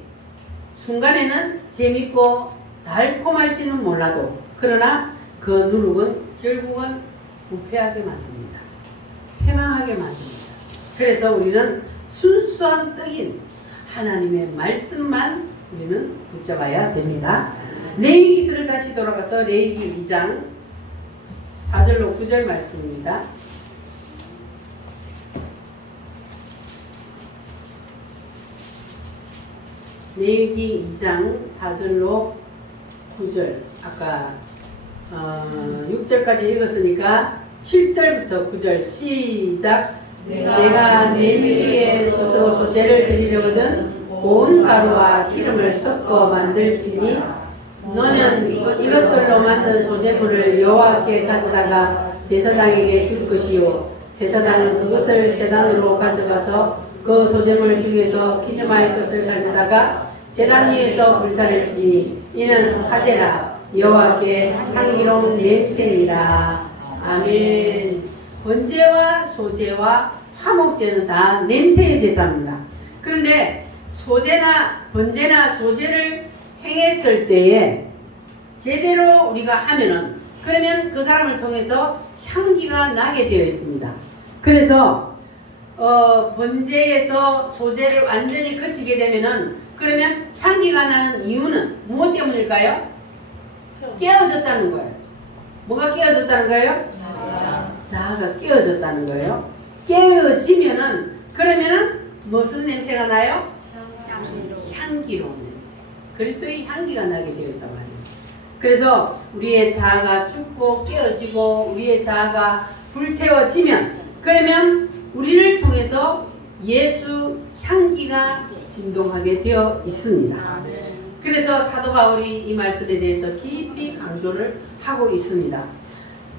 순간에는 재밌고 달콤할지는 몰라도 그러나 그 누룩은 결국은 부패하게 만듭니다. 패망하게 만듭니다. 그래서 우리는 순수한 떡인 하나님의 말씀만 우리는 붙잡아야 됩니다. 레위기서를 다시 돌아가서 레위기 2장 4절로 9절 말씀입니다. 레위기 2장 4절로 9절 아까 6절까지 읽었으니까 7절부터 9절 시작. 내가 내 위에 스스로 소재를 드리려거든 온 가루와 기름을 섞어 만들지니 너는 이것들로 만든 소재물을 여호와께 가져다가 제사장에게 줄 것이요 제사장은 그것을 제단으로 가져가서 그 소재물 중에서 기름할 것을 가져다가 제단 위에서 불사를 지니 이는 화제라 여호와께 향기로운 냄새니라. 아멘. 번제와 소제와 화목제는 다 냄새의 제사입니다. 그런데 소제나 번제나 소제를 행했을 때에 제대로 우리가 하면은 그러면 그 사람을 통해서 향기가 나게 되어 있습니다. 그래서 번제에서 소제를 완전히 거치게 되면은 그러면 향기가 나는 이유는 무엇 때문일까요? 깨어졌다는 거예요. 뭐가 깨어졌다는 거예요? 자아가 깨어졌다는 거예요. 깨어지면은 그러면은 무슨 냄새가 나요? 향기로운 냄새. 그리스도의 향기가 나게 되어 있단 말이에요. 그래서 우리의 자아가 죽고 깨어지고 우리의 자아가 불태워지면 그러면 우리를 통해서 예수 향기가 진동하게 되어 있습니다. 그래서 사도 바울이 이 말씀에 대해서 깊이 강조를 하고 있습니다.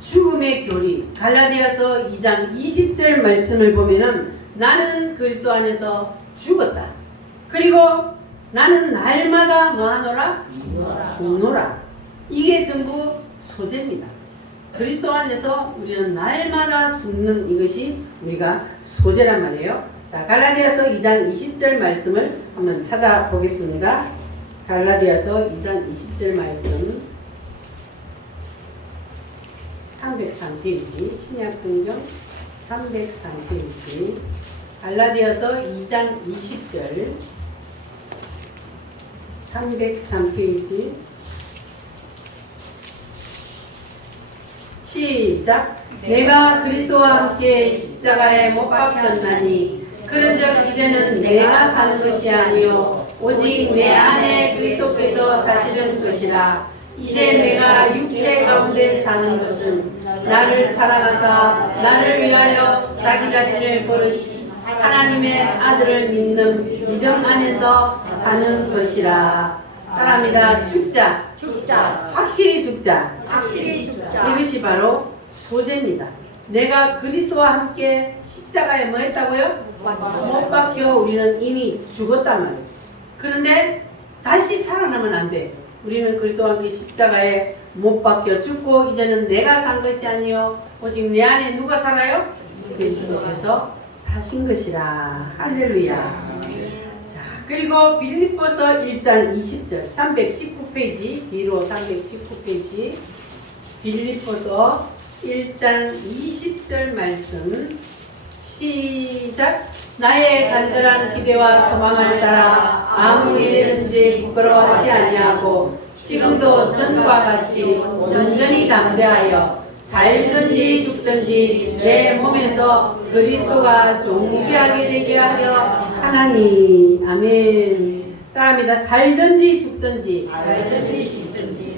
죽음의 교리 갈라디아서 2장 20절 말씀을 보면은 나는 그리스도 안에서 죽었다. 그리고 나는 날마다 뭐하노라? 죽노라. 이게 전부 소제입니다. 그리스도 안에서 우리는 날마다 죽는 이것이 우리가 소제란 말이에요. 자, 갈라디아서 2장 20절 말씀을 한번 찾아보겠습니다. 갈라디아서 2장 20절 말씀 303페이지 신약성경 303페이지 갈라디아서 2장 20절 303페이지 시작. 내가 그리스도와 함께 십자가에 못 박혔나니 그런즉 이제는 내가 사는 것이 아니요 오직 내 안에 그리스도께서 사시는 것이라. 이제 내가 육체 가운데 사는 것은 나를 사랑하사 나를 위하여 자기 자신을 버리신 하나님의 아들을 믿는 믿음 안에서 사는 것이라. 따라합니다. 죽자. 확실히 죽자. 이것이 바로 소제입니다. 내가 그리스도와 함께 십자가에 뭐 했다고요? 못 박혀 우리는 이미 죽었단 말이에요. 그런데 다시 살아나면 안 돼. 우리는 그리스도와 함께 십자가에 못 박혀 죽고 이제는 내가 산 것이 아니요 오직 내 안에 누가 살아요? 그리스도께서 사신 것이라. 할렐루야. 자, 그리고 빌립보서 1장 20절 319페이지 뒤로 319페이지 빌립보서 1장 20절 말씀 시작. 나의 간절한 기대와 소망을 따라 아무 일이든지 부끄러워하지 아니하고 지금도 전과 같이 온전히 담대하여 살든지 죽든지 내 몸에서 그리스도가 존귀하게 되게 하려 하나니. 아멘. 따라합니다. 살든지 죽든지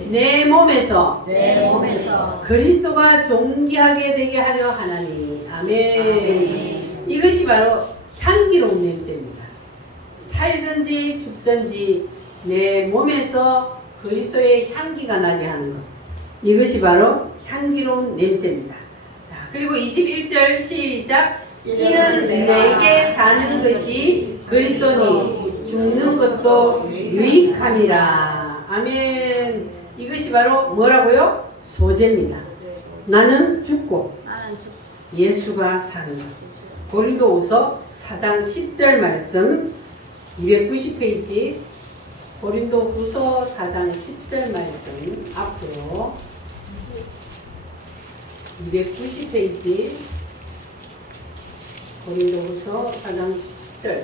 내 몸에서 그리스도가 존귀하게 되게 하려 하나니. 아멘. 이것이 바로 향기로운 냄새입니다. 살든지 죽든지 내 몸에서 그리스도의 향기가 나게 하는 것. 이것이 바로 향기로운 냄새입니다. 자, 그리고 21절 시작. 이는 내게 사는 것이 그리스도니 죽는 것도 유익함이라. 아멘. 이것이 바로 뭐라고요? 소제입니다. 나는 죽고 예수가 사는 것. 고린도후서 4장 10절 말씀 290페이지 고린도후서 4장 10절 말씀 앞으로 290페이지 고린도후서 4장 10절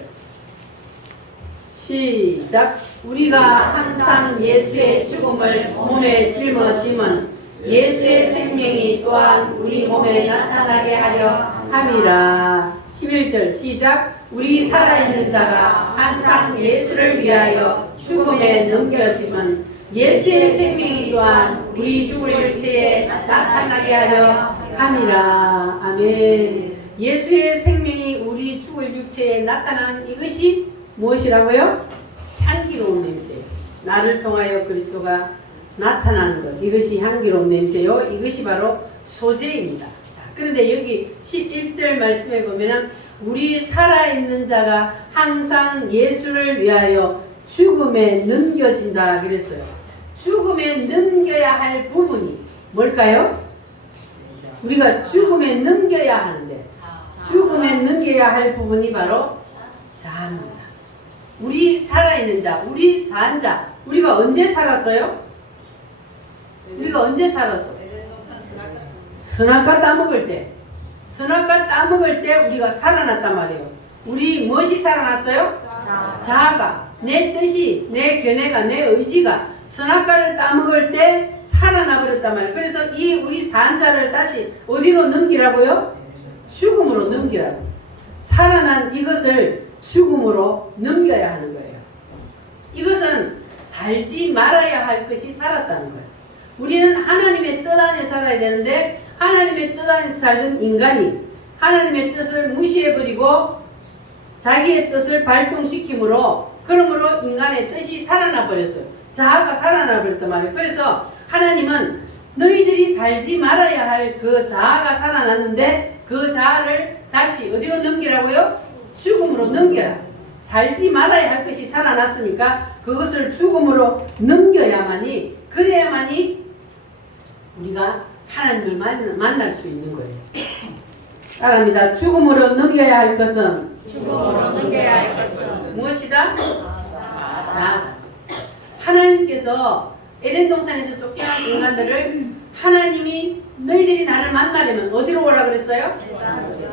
시작. 우리가 항상 예수의 죽음을 몸에 짊어짐은 예수의 생명이 또한 우리 몸에 나타나게 하려 함이라. 11절 시작. 우리 살아있는 자가 항상 예수를 위하여 죽음에 넘겨짐은 예수의 생명이 또한 우리 죽을 육체에 나타나게 하려 함이라. 아멘. 예수의 생명이 우리 죽을 육체에 나타난 이것이 무엇이라고요? 향기로운 냄새. 나를 통하여 그리스도가 나타나는 것. 이것이 향기로운 냄새요. 이것이 바로 소제입니다. 자, 그런데 여기 11절 말씀에 보면은 우리 살아있는 자가 항상 예수를 위하여 죽음에 넘겨진다 그랬어요. 죽음에 넘겨야 할 부분이 뭘까요? 우리가 죽음에 넘겨야 하는데 죽음에 넘겨야 할 부분이 바로 자입니다. 우리 살아있는 자, 우리 산 자, 우리가 언제 살았어요? 우리가 언제 살았어? 선악과 따먹을 때, 선악과 따먹을 때 우리가 살아났단 말이에요. 우리 무엇이 살아났어요? 자아가, 내 뜻이, 내 견해가, 내 의지가 선악과를 따먹을 때 살아나 버렸단 말이에요. 그래서 이 우리 산 자를 다시 어디로 넘기라고요? 죽음으로 넘기라고. 살아난 이것을 죽음으로 넘겨야 하는 거예요. 이것은 살지 말아야 할 것이 살았다는 거예요. 우리는 하나님의 뜻 안에 살아야 되는데 하나님의 뜻 안에서 살던 인간이 하나님의 뜻을 무시해버리고 자기의 뜻을 발동시키므로 그러므로 인간의 뜻이 살아나 버렸어요. 자아가 살아나 버렸단 말이에요. 그래서 하나님은 너희들이 살지 말아야 할 그 자아가 살아났는데 그 자아를 다시 어디로 넘기라고요? 죽음으로 넘겨라. 살지 말아야 할 것이 살아났으니까 그것을 죽음으로 넘겨야만이, 그래야만이 우리가 하나님을 만날 수 있는 거예요. 따라합니다. 죽음으로 넘겨야 할 것은 무엇이다? 자아다. 하나님께서 에덴 동산에서 쫓겨난 인간들을 하나님이 너희들이 나를 만나려면 어디로 오라 그랬어요?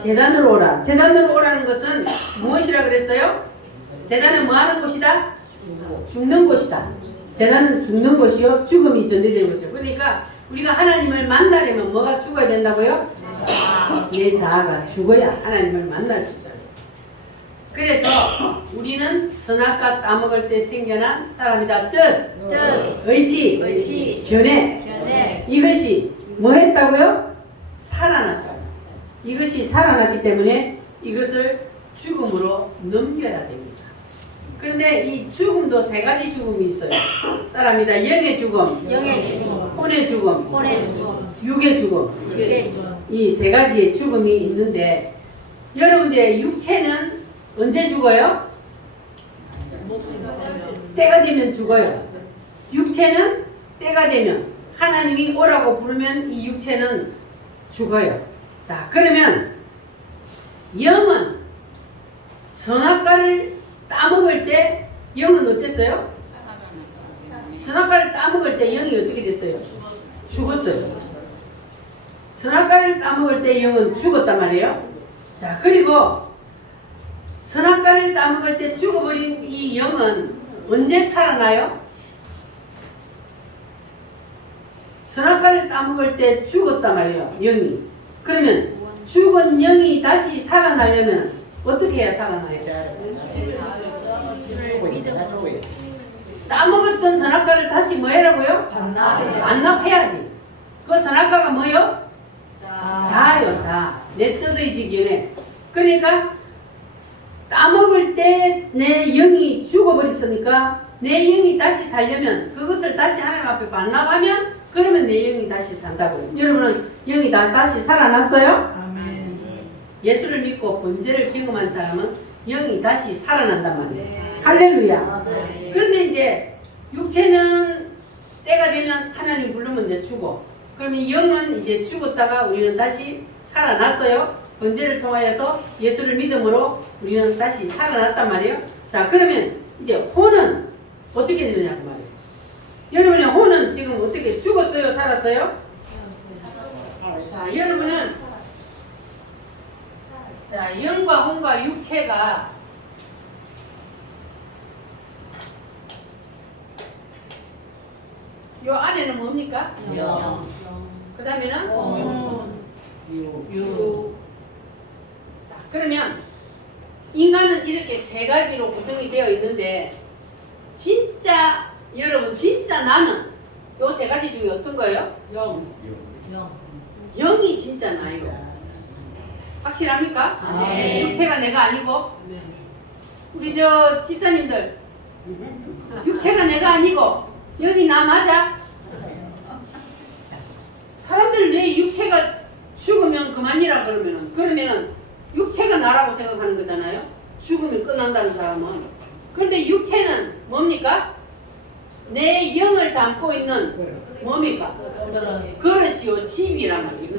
제단으로 오라. 제단으로 오라는 것은 무엇이라 그랬어요? 제단은 뭐 하는 곳이다? 죽는 곳이다. 제단은 죽는 곳이요. 죽음이 전제된 곳이요. 그러니까 우리가 하나님을 만나려면 뭐가 죽어야 된다고요? 내 자아가 죽어야 하나님을 만날 수 있어요. 그래서 우리는 선악과 따먹을 때 생겨난 따라합니다. 뜻, 의지, 견해. 이것이 뭐 했다고요? 살아났어요. 이것이 살아났기 때문에 이것을 죽음으로 넘겨야 됩니다. 그런데 이 죽음도 세 가지 죽음이 있어요. 따라합니다. 영의 죽음, 혼의 죽음, 육의 죽음. 이 세 가지의 죽음이 있는데 여러분들의 육체는 언제 죽어요? 때가 되면 죽어요. 육체는 때가 되면 하나님이 오라고 부르면 이 육체는 죽어요. 자, 그러면 영은 선악과를 따먹을 때 영은 어땠어요? 선악과를 따먹을 때 영이 어떻게 됐어요? 죽었어요. 선악과를 따먹을 때 영은 죽었단 말이에요. 자, 그리고 선악과를 따먹을 때 죽어버린 이 영은 언제 살아나요? 선악과를 따먹을 때 죽었단 말이에요. 영이. 그러면 죽은 영이 다시 살아나려면 어떻게 해야 살아나요? 따먹었던 선악과를 다시 뭐 해라고요? 반납해야지. 그 선악과가 뭐요? 자아요, 자아. 내 뜻의지 견해. 그러니까 따먹을 때 내 영이 죽어버렸으니까 내 영이 다시 살려면 그것을 다시 하나님 앞에 반납하면 그러면 내 영이 다시 산다고요. 여러분은 영이 다시 살아났어요? 아멘. 예수를 믿고 번제를 경험한 사람은 영이 다시 살아난단 말이에요. 할렐루야. 그런데 이제 육체는 때가 되면 하나님 부르면 이제 죽어. 그러면 영은 이제 죽었다가 우리는 다시 살아났어요. 번제를 통하여서 예수를 믿음으로 우리는 다시 살아났단 말이에요. 자, 그러면 이제 혼은 어떻게 되느냐고 말이에요. 여러분의 혼은 지금 어떻게 죽었어요? 살았어요? 자, 여러분은 자, 영과 혼과 육체가 요 안에는 뭡니까? 그 다음에는 자, 그러면 인간은 이렇게 세 가지로 구성이 되어 있는데 진짜 여러분 진짜 나는 요 세 가지 중에 어떤 거예요? 영이 진짜 나예요. 확실합니까? 네. 육체가 내가 아니고 우리 저 집사님들 육체가 내가 아니고 여기 나 맞아? 사람들 내 육체가 죽으면 그만이라 그러면은 육체가 나라고 생각하는 거잖아요. 죽으면 끝난다는 사람은. 그런데 육체는 뭡니까? 내 영을 담고 있는 뭡니까? 그릇이요 집이란 말이에요.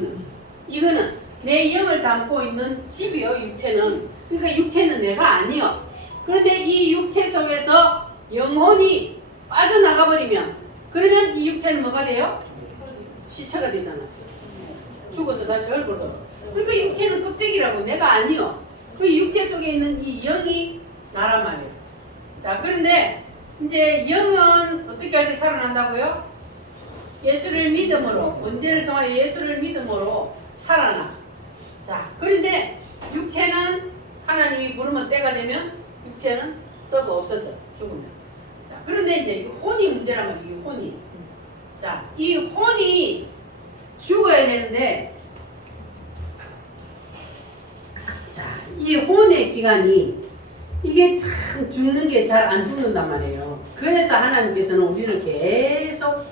이거는 내 영을 담고 있는 집이요. 육체는. 그러니까 육체는 내가 아니요. 그런데 이 육체 속에서 영혼이 빠져나가 버리면 그러면 이 육체는 뭐가 돼요? 시체가 되잖아. 죽어서 다시 얼굴로. 그러니까 육체는 껍데기라고 내가 아니요. 그 육체 속에 있는 이 영이 나란 말이에요. 자, 그런데 이제 영은 어떻게 할 때 살아난다고요? 예수를 믿음으로, 언제를 통하여 예수를 믿음으로 살아나. 자, 그런데 육체는 하나님이 부르면 때가 되면 육체는 썩어 없어져. 죽으면. 자, 그런데 이제 혼이 문제란 말이에요. 이 혼이. 자, 이 혼이 죽어야 되는데, 자, 이 혼의 기간이 이게 참 죽는 게 잘 안 죽는단 말이에요. 그래서 하나님께서는 우리를 계속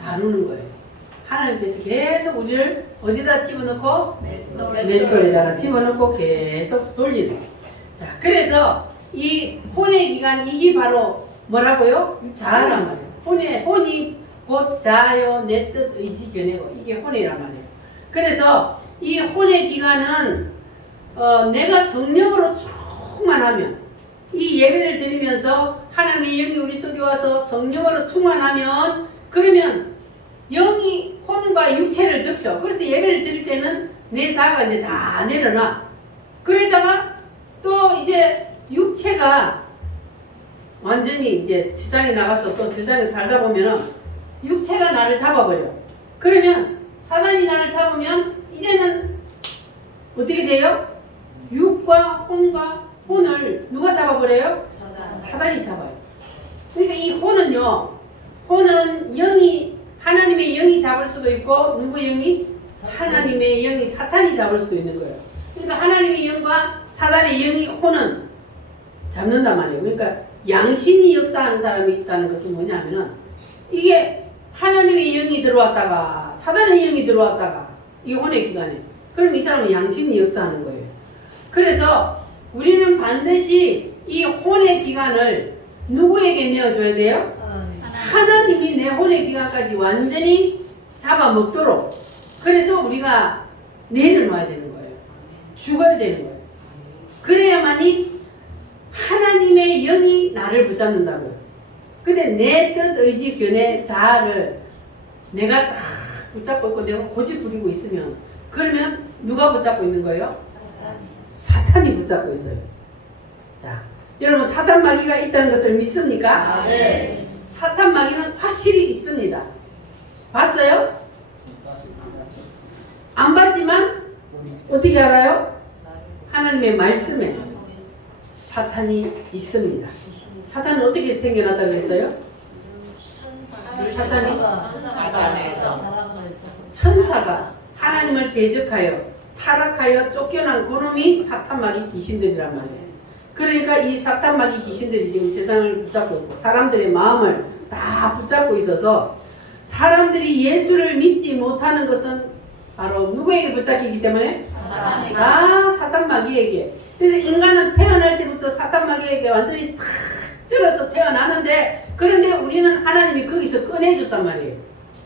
다루는 거예요. 하나님께서 계속 우리를 어디다 집어넣고? 맷돌에다가 집어넣고 계속 돌리는 거예요. 자, 그래서 이 혼의 기간, 이게 바로 뭐라고요? 자아란 말이에요. 혼이 곧 자아요, 내 뜻, 의지, 견해고, 이게 혼이란 말이에요. 그래서 이 혼의 기간은 내가 성령으로 충만하면, 이 예배를 드리면서 하나님의 영이 우리 속에 와서 성령으로 충만하면, 그러면 영이 혼과 육체를 적셔. 그래서 예배를 드릴 때는 내 자아가 이제 다 내려놔. 그러다가 또 이제 육체가 완전히 이제 세상에 나가서 또 세상에 살다 보면은 육체가 나를 잡아버려. 그러면 사단이 나를 잡으면 이제는 어떻게 돼요? 육과 혼을 누가 잡아버려요? 사단이 잡아요. 그러니까 이 혼은요, 혼은 영이, 하나님의 영이 잡을 수도 있고, 누구의 영이? 하나님의 영이, 사탄이 잡을 수도 있는 거예요. 그러니까 하나님의 영과 사단의 영이, 혼은 잡는단 말이에요. 그러니까 양신이 역사하는 사람이 있다는 것은 뭐냐면은, 이게 하나님의 영이 들어왔다가 사단의 영이 들어왔다가 이 혼의 기간에, 그럼 이 사람은 양신이 역사하는 거예요. 그래서 우리는 반드시 이 혼의 기간을 누구에게 내어줘야 돼요? 하나님이 내 혼의 기간까지 완전히 잡아먹도록. 그래서 우리가 내려놔야 되는 거예요. 죽어야 되는 거예요. 그래야만이 하나님의 영이 나를 붙잡는다고요. 근데 내 뜻, 의지, 견해, 자아를 내가 딱 붙잡고 있고 내가 고집 부리고 있으면, 그러면 누가 붙잡고 있는 거예요? 사탄이 붙잡고 있어요. 자, 여러분 사탄 마귀가 있다는 것을 믿습니까? 네. 사탄 마귀는 확실히 있습니다. 봤어요? 안 봤지만 어떻게 알아요? 하나님의 말씀에 사탄이 있습니다. 사탄은 어떻게 생겨났다고 그랬어요? 사탄이 천사가 하나님을 대적하여 타락하여 쫓겨난 그놈이 사탄 마귀 귀신들이란 말이에요. 그러니까 이 사탄 마귀 귀신들이 지금 세상을 붙잡고 있고 사람들의 마음을 다 붙잡고 있어서 사람들이 예수를 믿지 못하는 것은 바로 누구에게 붙잡히기 때문에? 다 사탄 마귀에게. 그래서 인간은 태어날 때부터 사탄 마귀에게 완전히 탁 쩔어서 태어나는데, 그런데 우리는 하나님이 거기서 꺼내줬단 말이에요.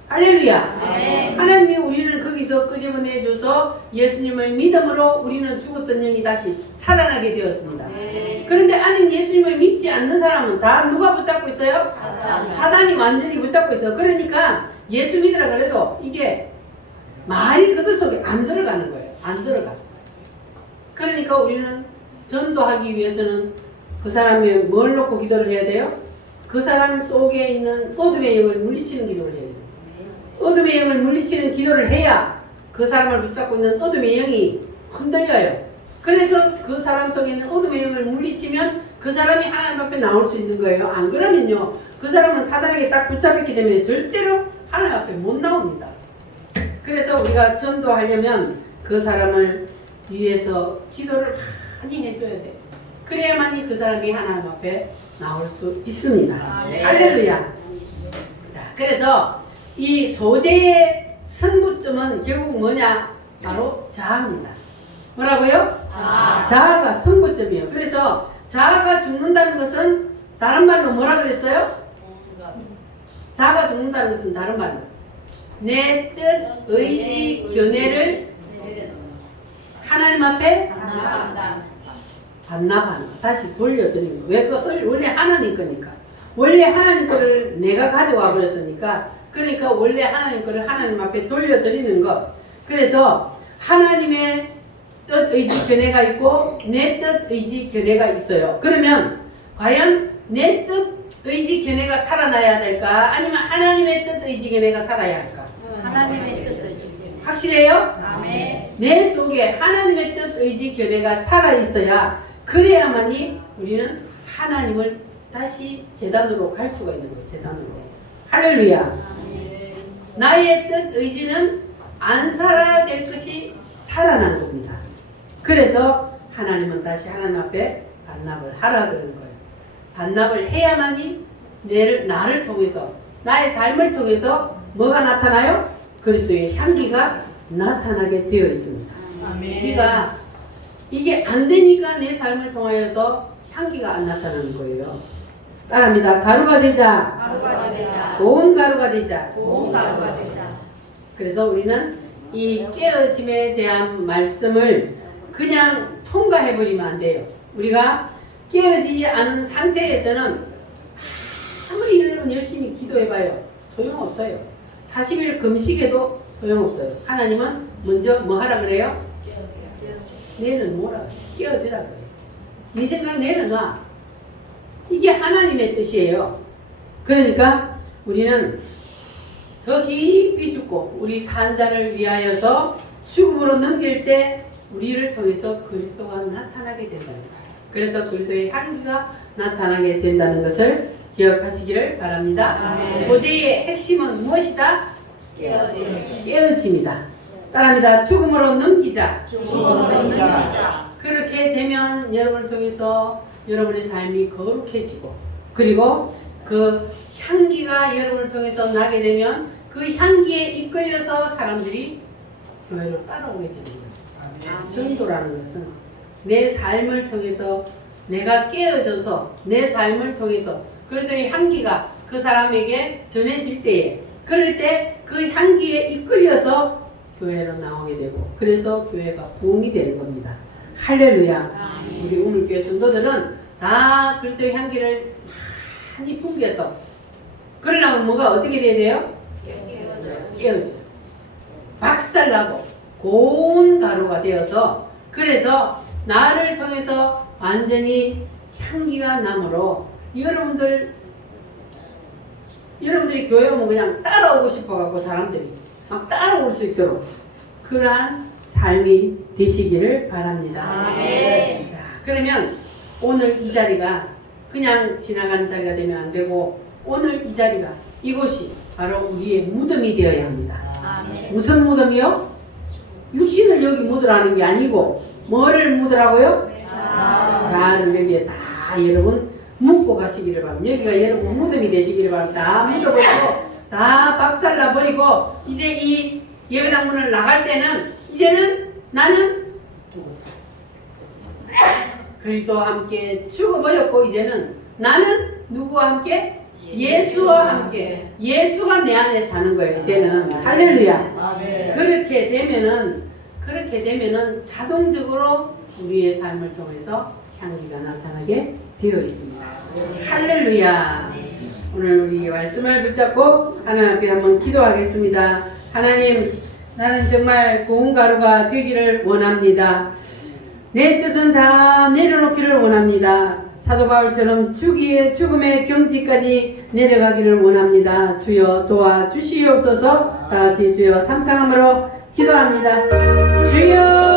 할렐루야. 네. 하나님이 우리를 거기서 끄집어내줘서 예수님을 믿음으로 우리는 죽었던 영이 다시 살아나게 되었습니다. 네. 그런데 아직 예수님을 믿지 않는 사람은 다 누가 붙잡고 있어요? 사단이 완전히 붙잡고 있어요. 그러니까 예수 믿으라 그래도 이게 말이 그들 속에 안 들어가는 거예요. 안 들어가. 그러니까 우리는 전도하기 위해서는 그 사람이 뭘 놓고 기도를 해야 돼요? 그 사람 속에 있는 어둠의 영을 물리치는 기도를 해야 돼요. 어둠의 영을 물리치는 기도를 해야 그 사람을 붙잡고 있는 어둠의 영이 흔들려요. 그래서 그 사람 속에 있는 어둠의 영을 물리치면 그 사람이 하나님 앞에 나올 수 있는 거예요. 안 그러면요, 그 사람은 사단에게 딱 붙잡혔기 때문에 절대로 하나님 앞에 못 나옵니다. 그래서 우리가 전도하려면 그 사람을 위해서 기도를 많이 해줘야 돼요. 그래야만이 그 사람이 하나님 앞에 나올 수 있습니다. 할렐루야. 자, 그래서 이 소재의 성부점은 결국 뭐냐? 바로 자아입니다. 뭐라고요? 자아가 성부점이에요. 그래서 자아가 죽는다는 것은 다른 말로 뭐라 그랬어요? 자아가 죽는다는 것은 다른 말로 내 뜻, 의지, 견해를 하나님 앞에 반납한다. 반납하는 거. 다시 돌려드리는 거. 왜? 원래 하나님 거니까. 원래 하나님 거를 내가 가져와 버렸으니까. 그러니까 원래 하나님 거를 하나님 앞에 돌려드리는 거. 그래서 하나님의 뜻, 의지, 견해가 있고 내 뜻, 의지, 견해가 있어요. 그러면 과연 내 뜻, 의지, 견해가 살아나야 될까? 아니면 하나님의 뜻, 의지, 견해가 살아야 할까? 하나님의 뜻을. 확실해요? 아멘. 내 속에 하나님의 뜻, 의지, 견해가 살아있어야 그래야만이 우리는 하나님을 다시 제단으로 갈 수가 있는 거예요. 제단으로. 할렐루야. 아멘. 나의 뜻, 의지는 안 살아야 될 것이 살아난 겁니다. 그래서 하나님은 다시 하나님 앞에 반납을 하라 그러는 거예요. 반납을 해야만이 나를 통해서 나의 삶을 통해서 뭐가 나타나요? 그리스도의 향기가 나타나게 되어 있습니다. 네가 이게 안 되니까 내 삶을 통하여서 향기가 안 나타나는 거예요. 따라합니다. 가루가 되자. 가루가 되자. 고운 가루가 되자. 고운 가루가 되자. 그래서 우리는 이 깨어짐에 대한 말씀을 그냥 통과해버리면 안 돼요. 우리가 깨어지지 않은 상태에서는 아무리 여러분 열심히 기도해봐요. 소용없어요. 40일 금식해도 소용없어요. 하나님은 먼저 뭐 하라 그래요? 내는 뭐라 그래요? 깨어지라 그래요. 네 생각 내려놔. 이게 하나님의 뜻이에요. 그러니까 우리는 더 깊이 죽고 우리 산자를 위하여서 죽음으로 넘길 때 우리를 통해서 그리스도가 나타나게 된다는 거예요. 그래서 그리스도의 향기가 나타나게 된다는 것을 기억하시기를 바랍니다. 아멘. 소재의 핵심은 무엇이다? 깨어짐. 깨어짐이다. 따라합니다. 죽음으로 넘기자. 죽음으로 넘기자. 그렇게 되면 여러분을 통해서 여러분의 삶이 거룩해지고 그리고 그 향기가 여러분을 통해서 나게 되면 그 향기에 이끌려서 사람들이 교회로 따라오게 되는 거예요. 전도라는 것은 내 삶을 통해서 내가 깨어져서 내 삶을 통해서 그래도 이 향기가 그 사람에게 전해질 때에 그럴 때 그 향기에 이끌려서 교회로 나오게 되고 그래서 교회가 부흥이 되는 겁니다. 할렐루야. 우리 우물교회 성도들은 다 그리스도의 향기를 많이 풍겨서 그러려면 뭐가 어떻게 돼야 돼요? 깨어져. 박살나고 고운 가루가 되어서 그래서 나를 통해서 완전히 향기가 나므로 여러분들이 교회 오면 그냥 따라오고 싶어갖고 사람들이 막 따라올 수 있도록 그러한 삶이 되시기를 바랍니다. 아멘. 자, 그러면 오늘 이 자리가 그냥 지나가는 자리가 되면 안 되고 오늘 이 자리가 이곳이 바로 우리의 무덤이 되어야 합니다. 아멘. 무슨 무덤이요? 육신을 여기 묻으라는 게 아니고 뭐를 묻으라고요? 자를 여기에 다 여러분 묻고 가시기를 바랍니다. 여기가 여러분 무덤이 되시기를 바랍니다. 다 묻어버리고 다 박살나 버리고 이제 이 예배당 문을 나갈 때는 이제는 나는 그리스도와 함께 죽어버렸고 이제는 나는 누구와 함께? 예수와 함께. 예수가 내 안에 사는 거예요. 이제는 할렐루야. 그렇게 되면은 자동적으로 우리의 삶을 통해서 향기가 나타나게 되어 있습니다. 할렐루야. 오늘 우리 말씀을 붙잡고 하나님 앞에 한번 기도하겠습니다. 하나님, 나는 정말 고운 가루가 되기를 원합니다. 내 뜻은 다 내려놓기를 원합니다. 사도 바울처럼 죽음의 경지까지 내려가기를 원합니다. 주여 도와주시옵소서. 다 같이 주여 삼창함으로 기도합니다.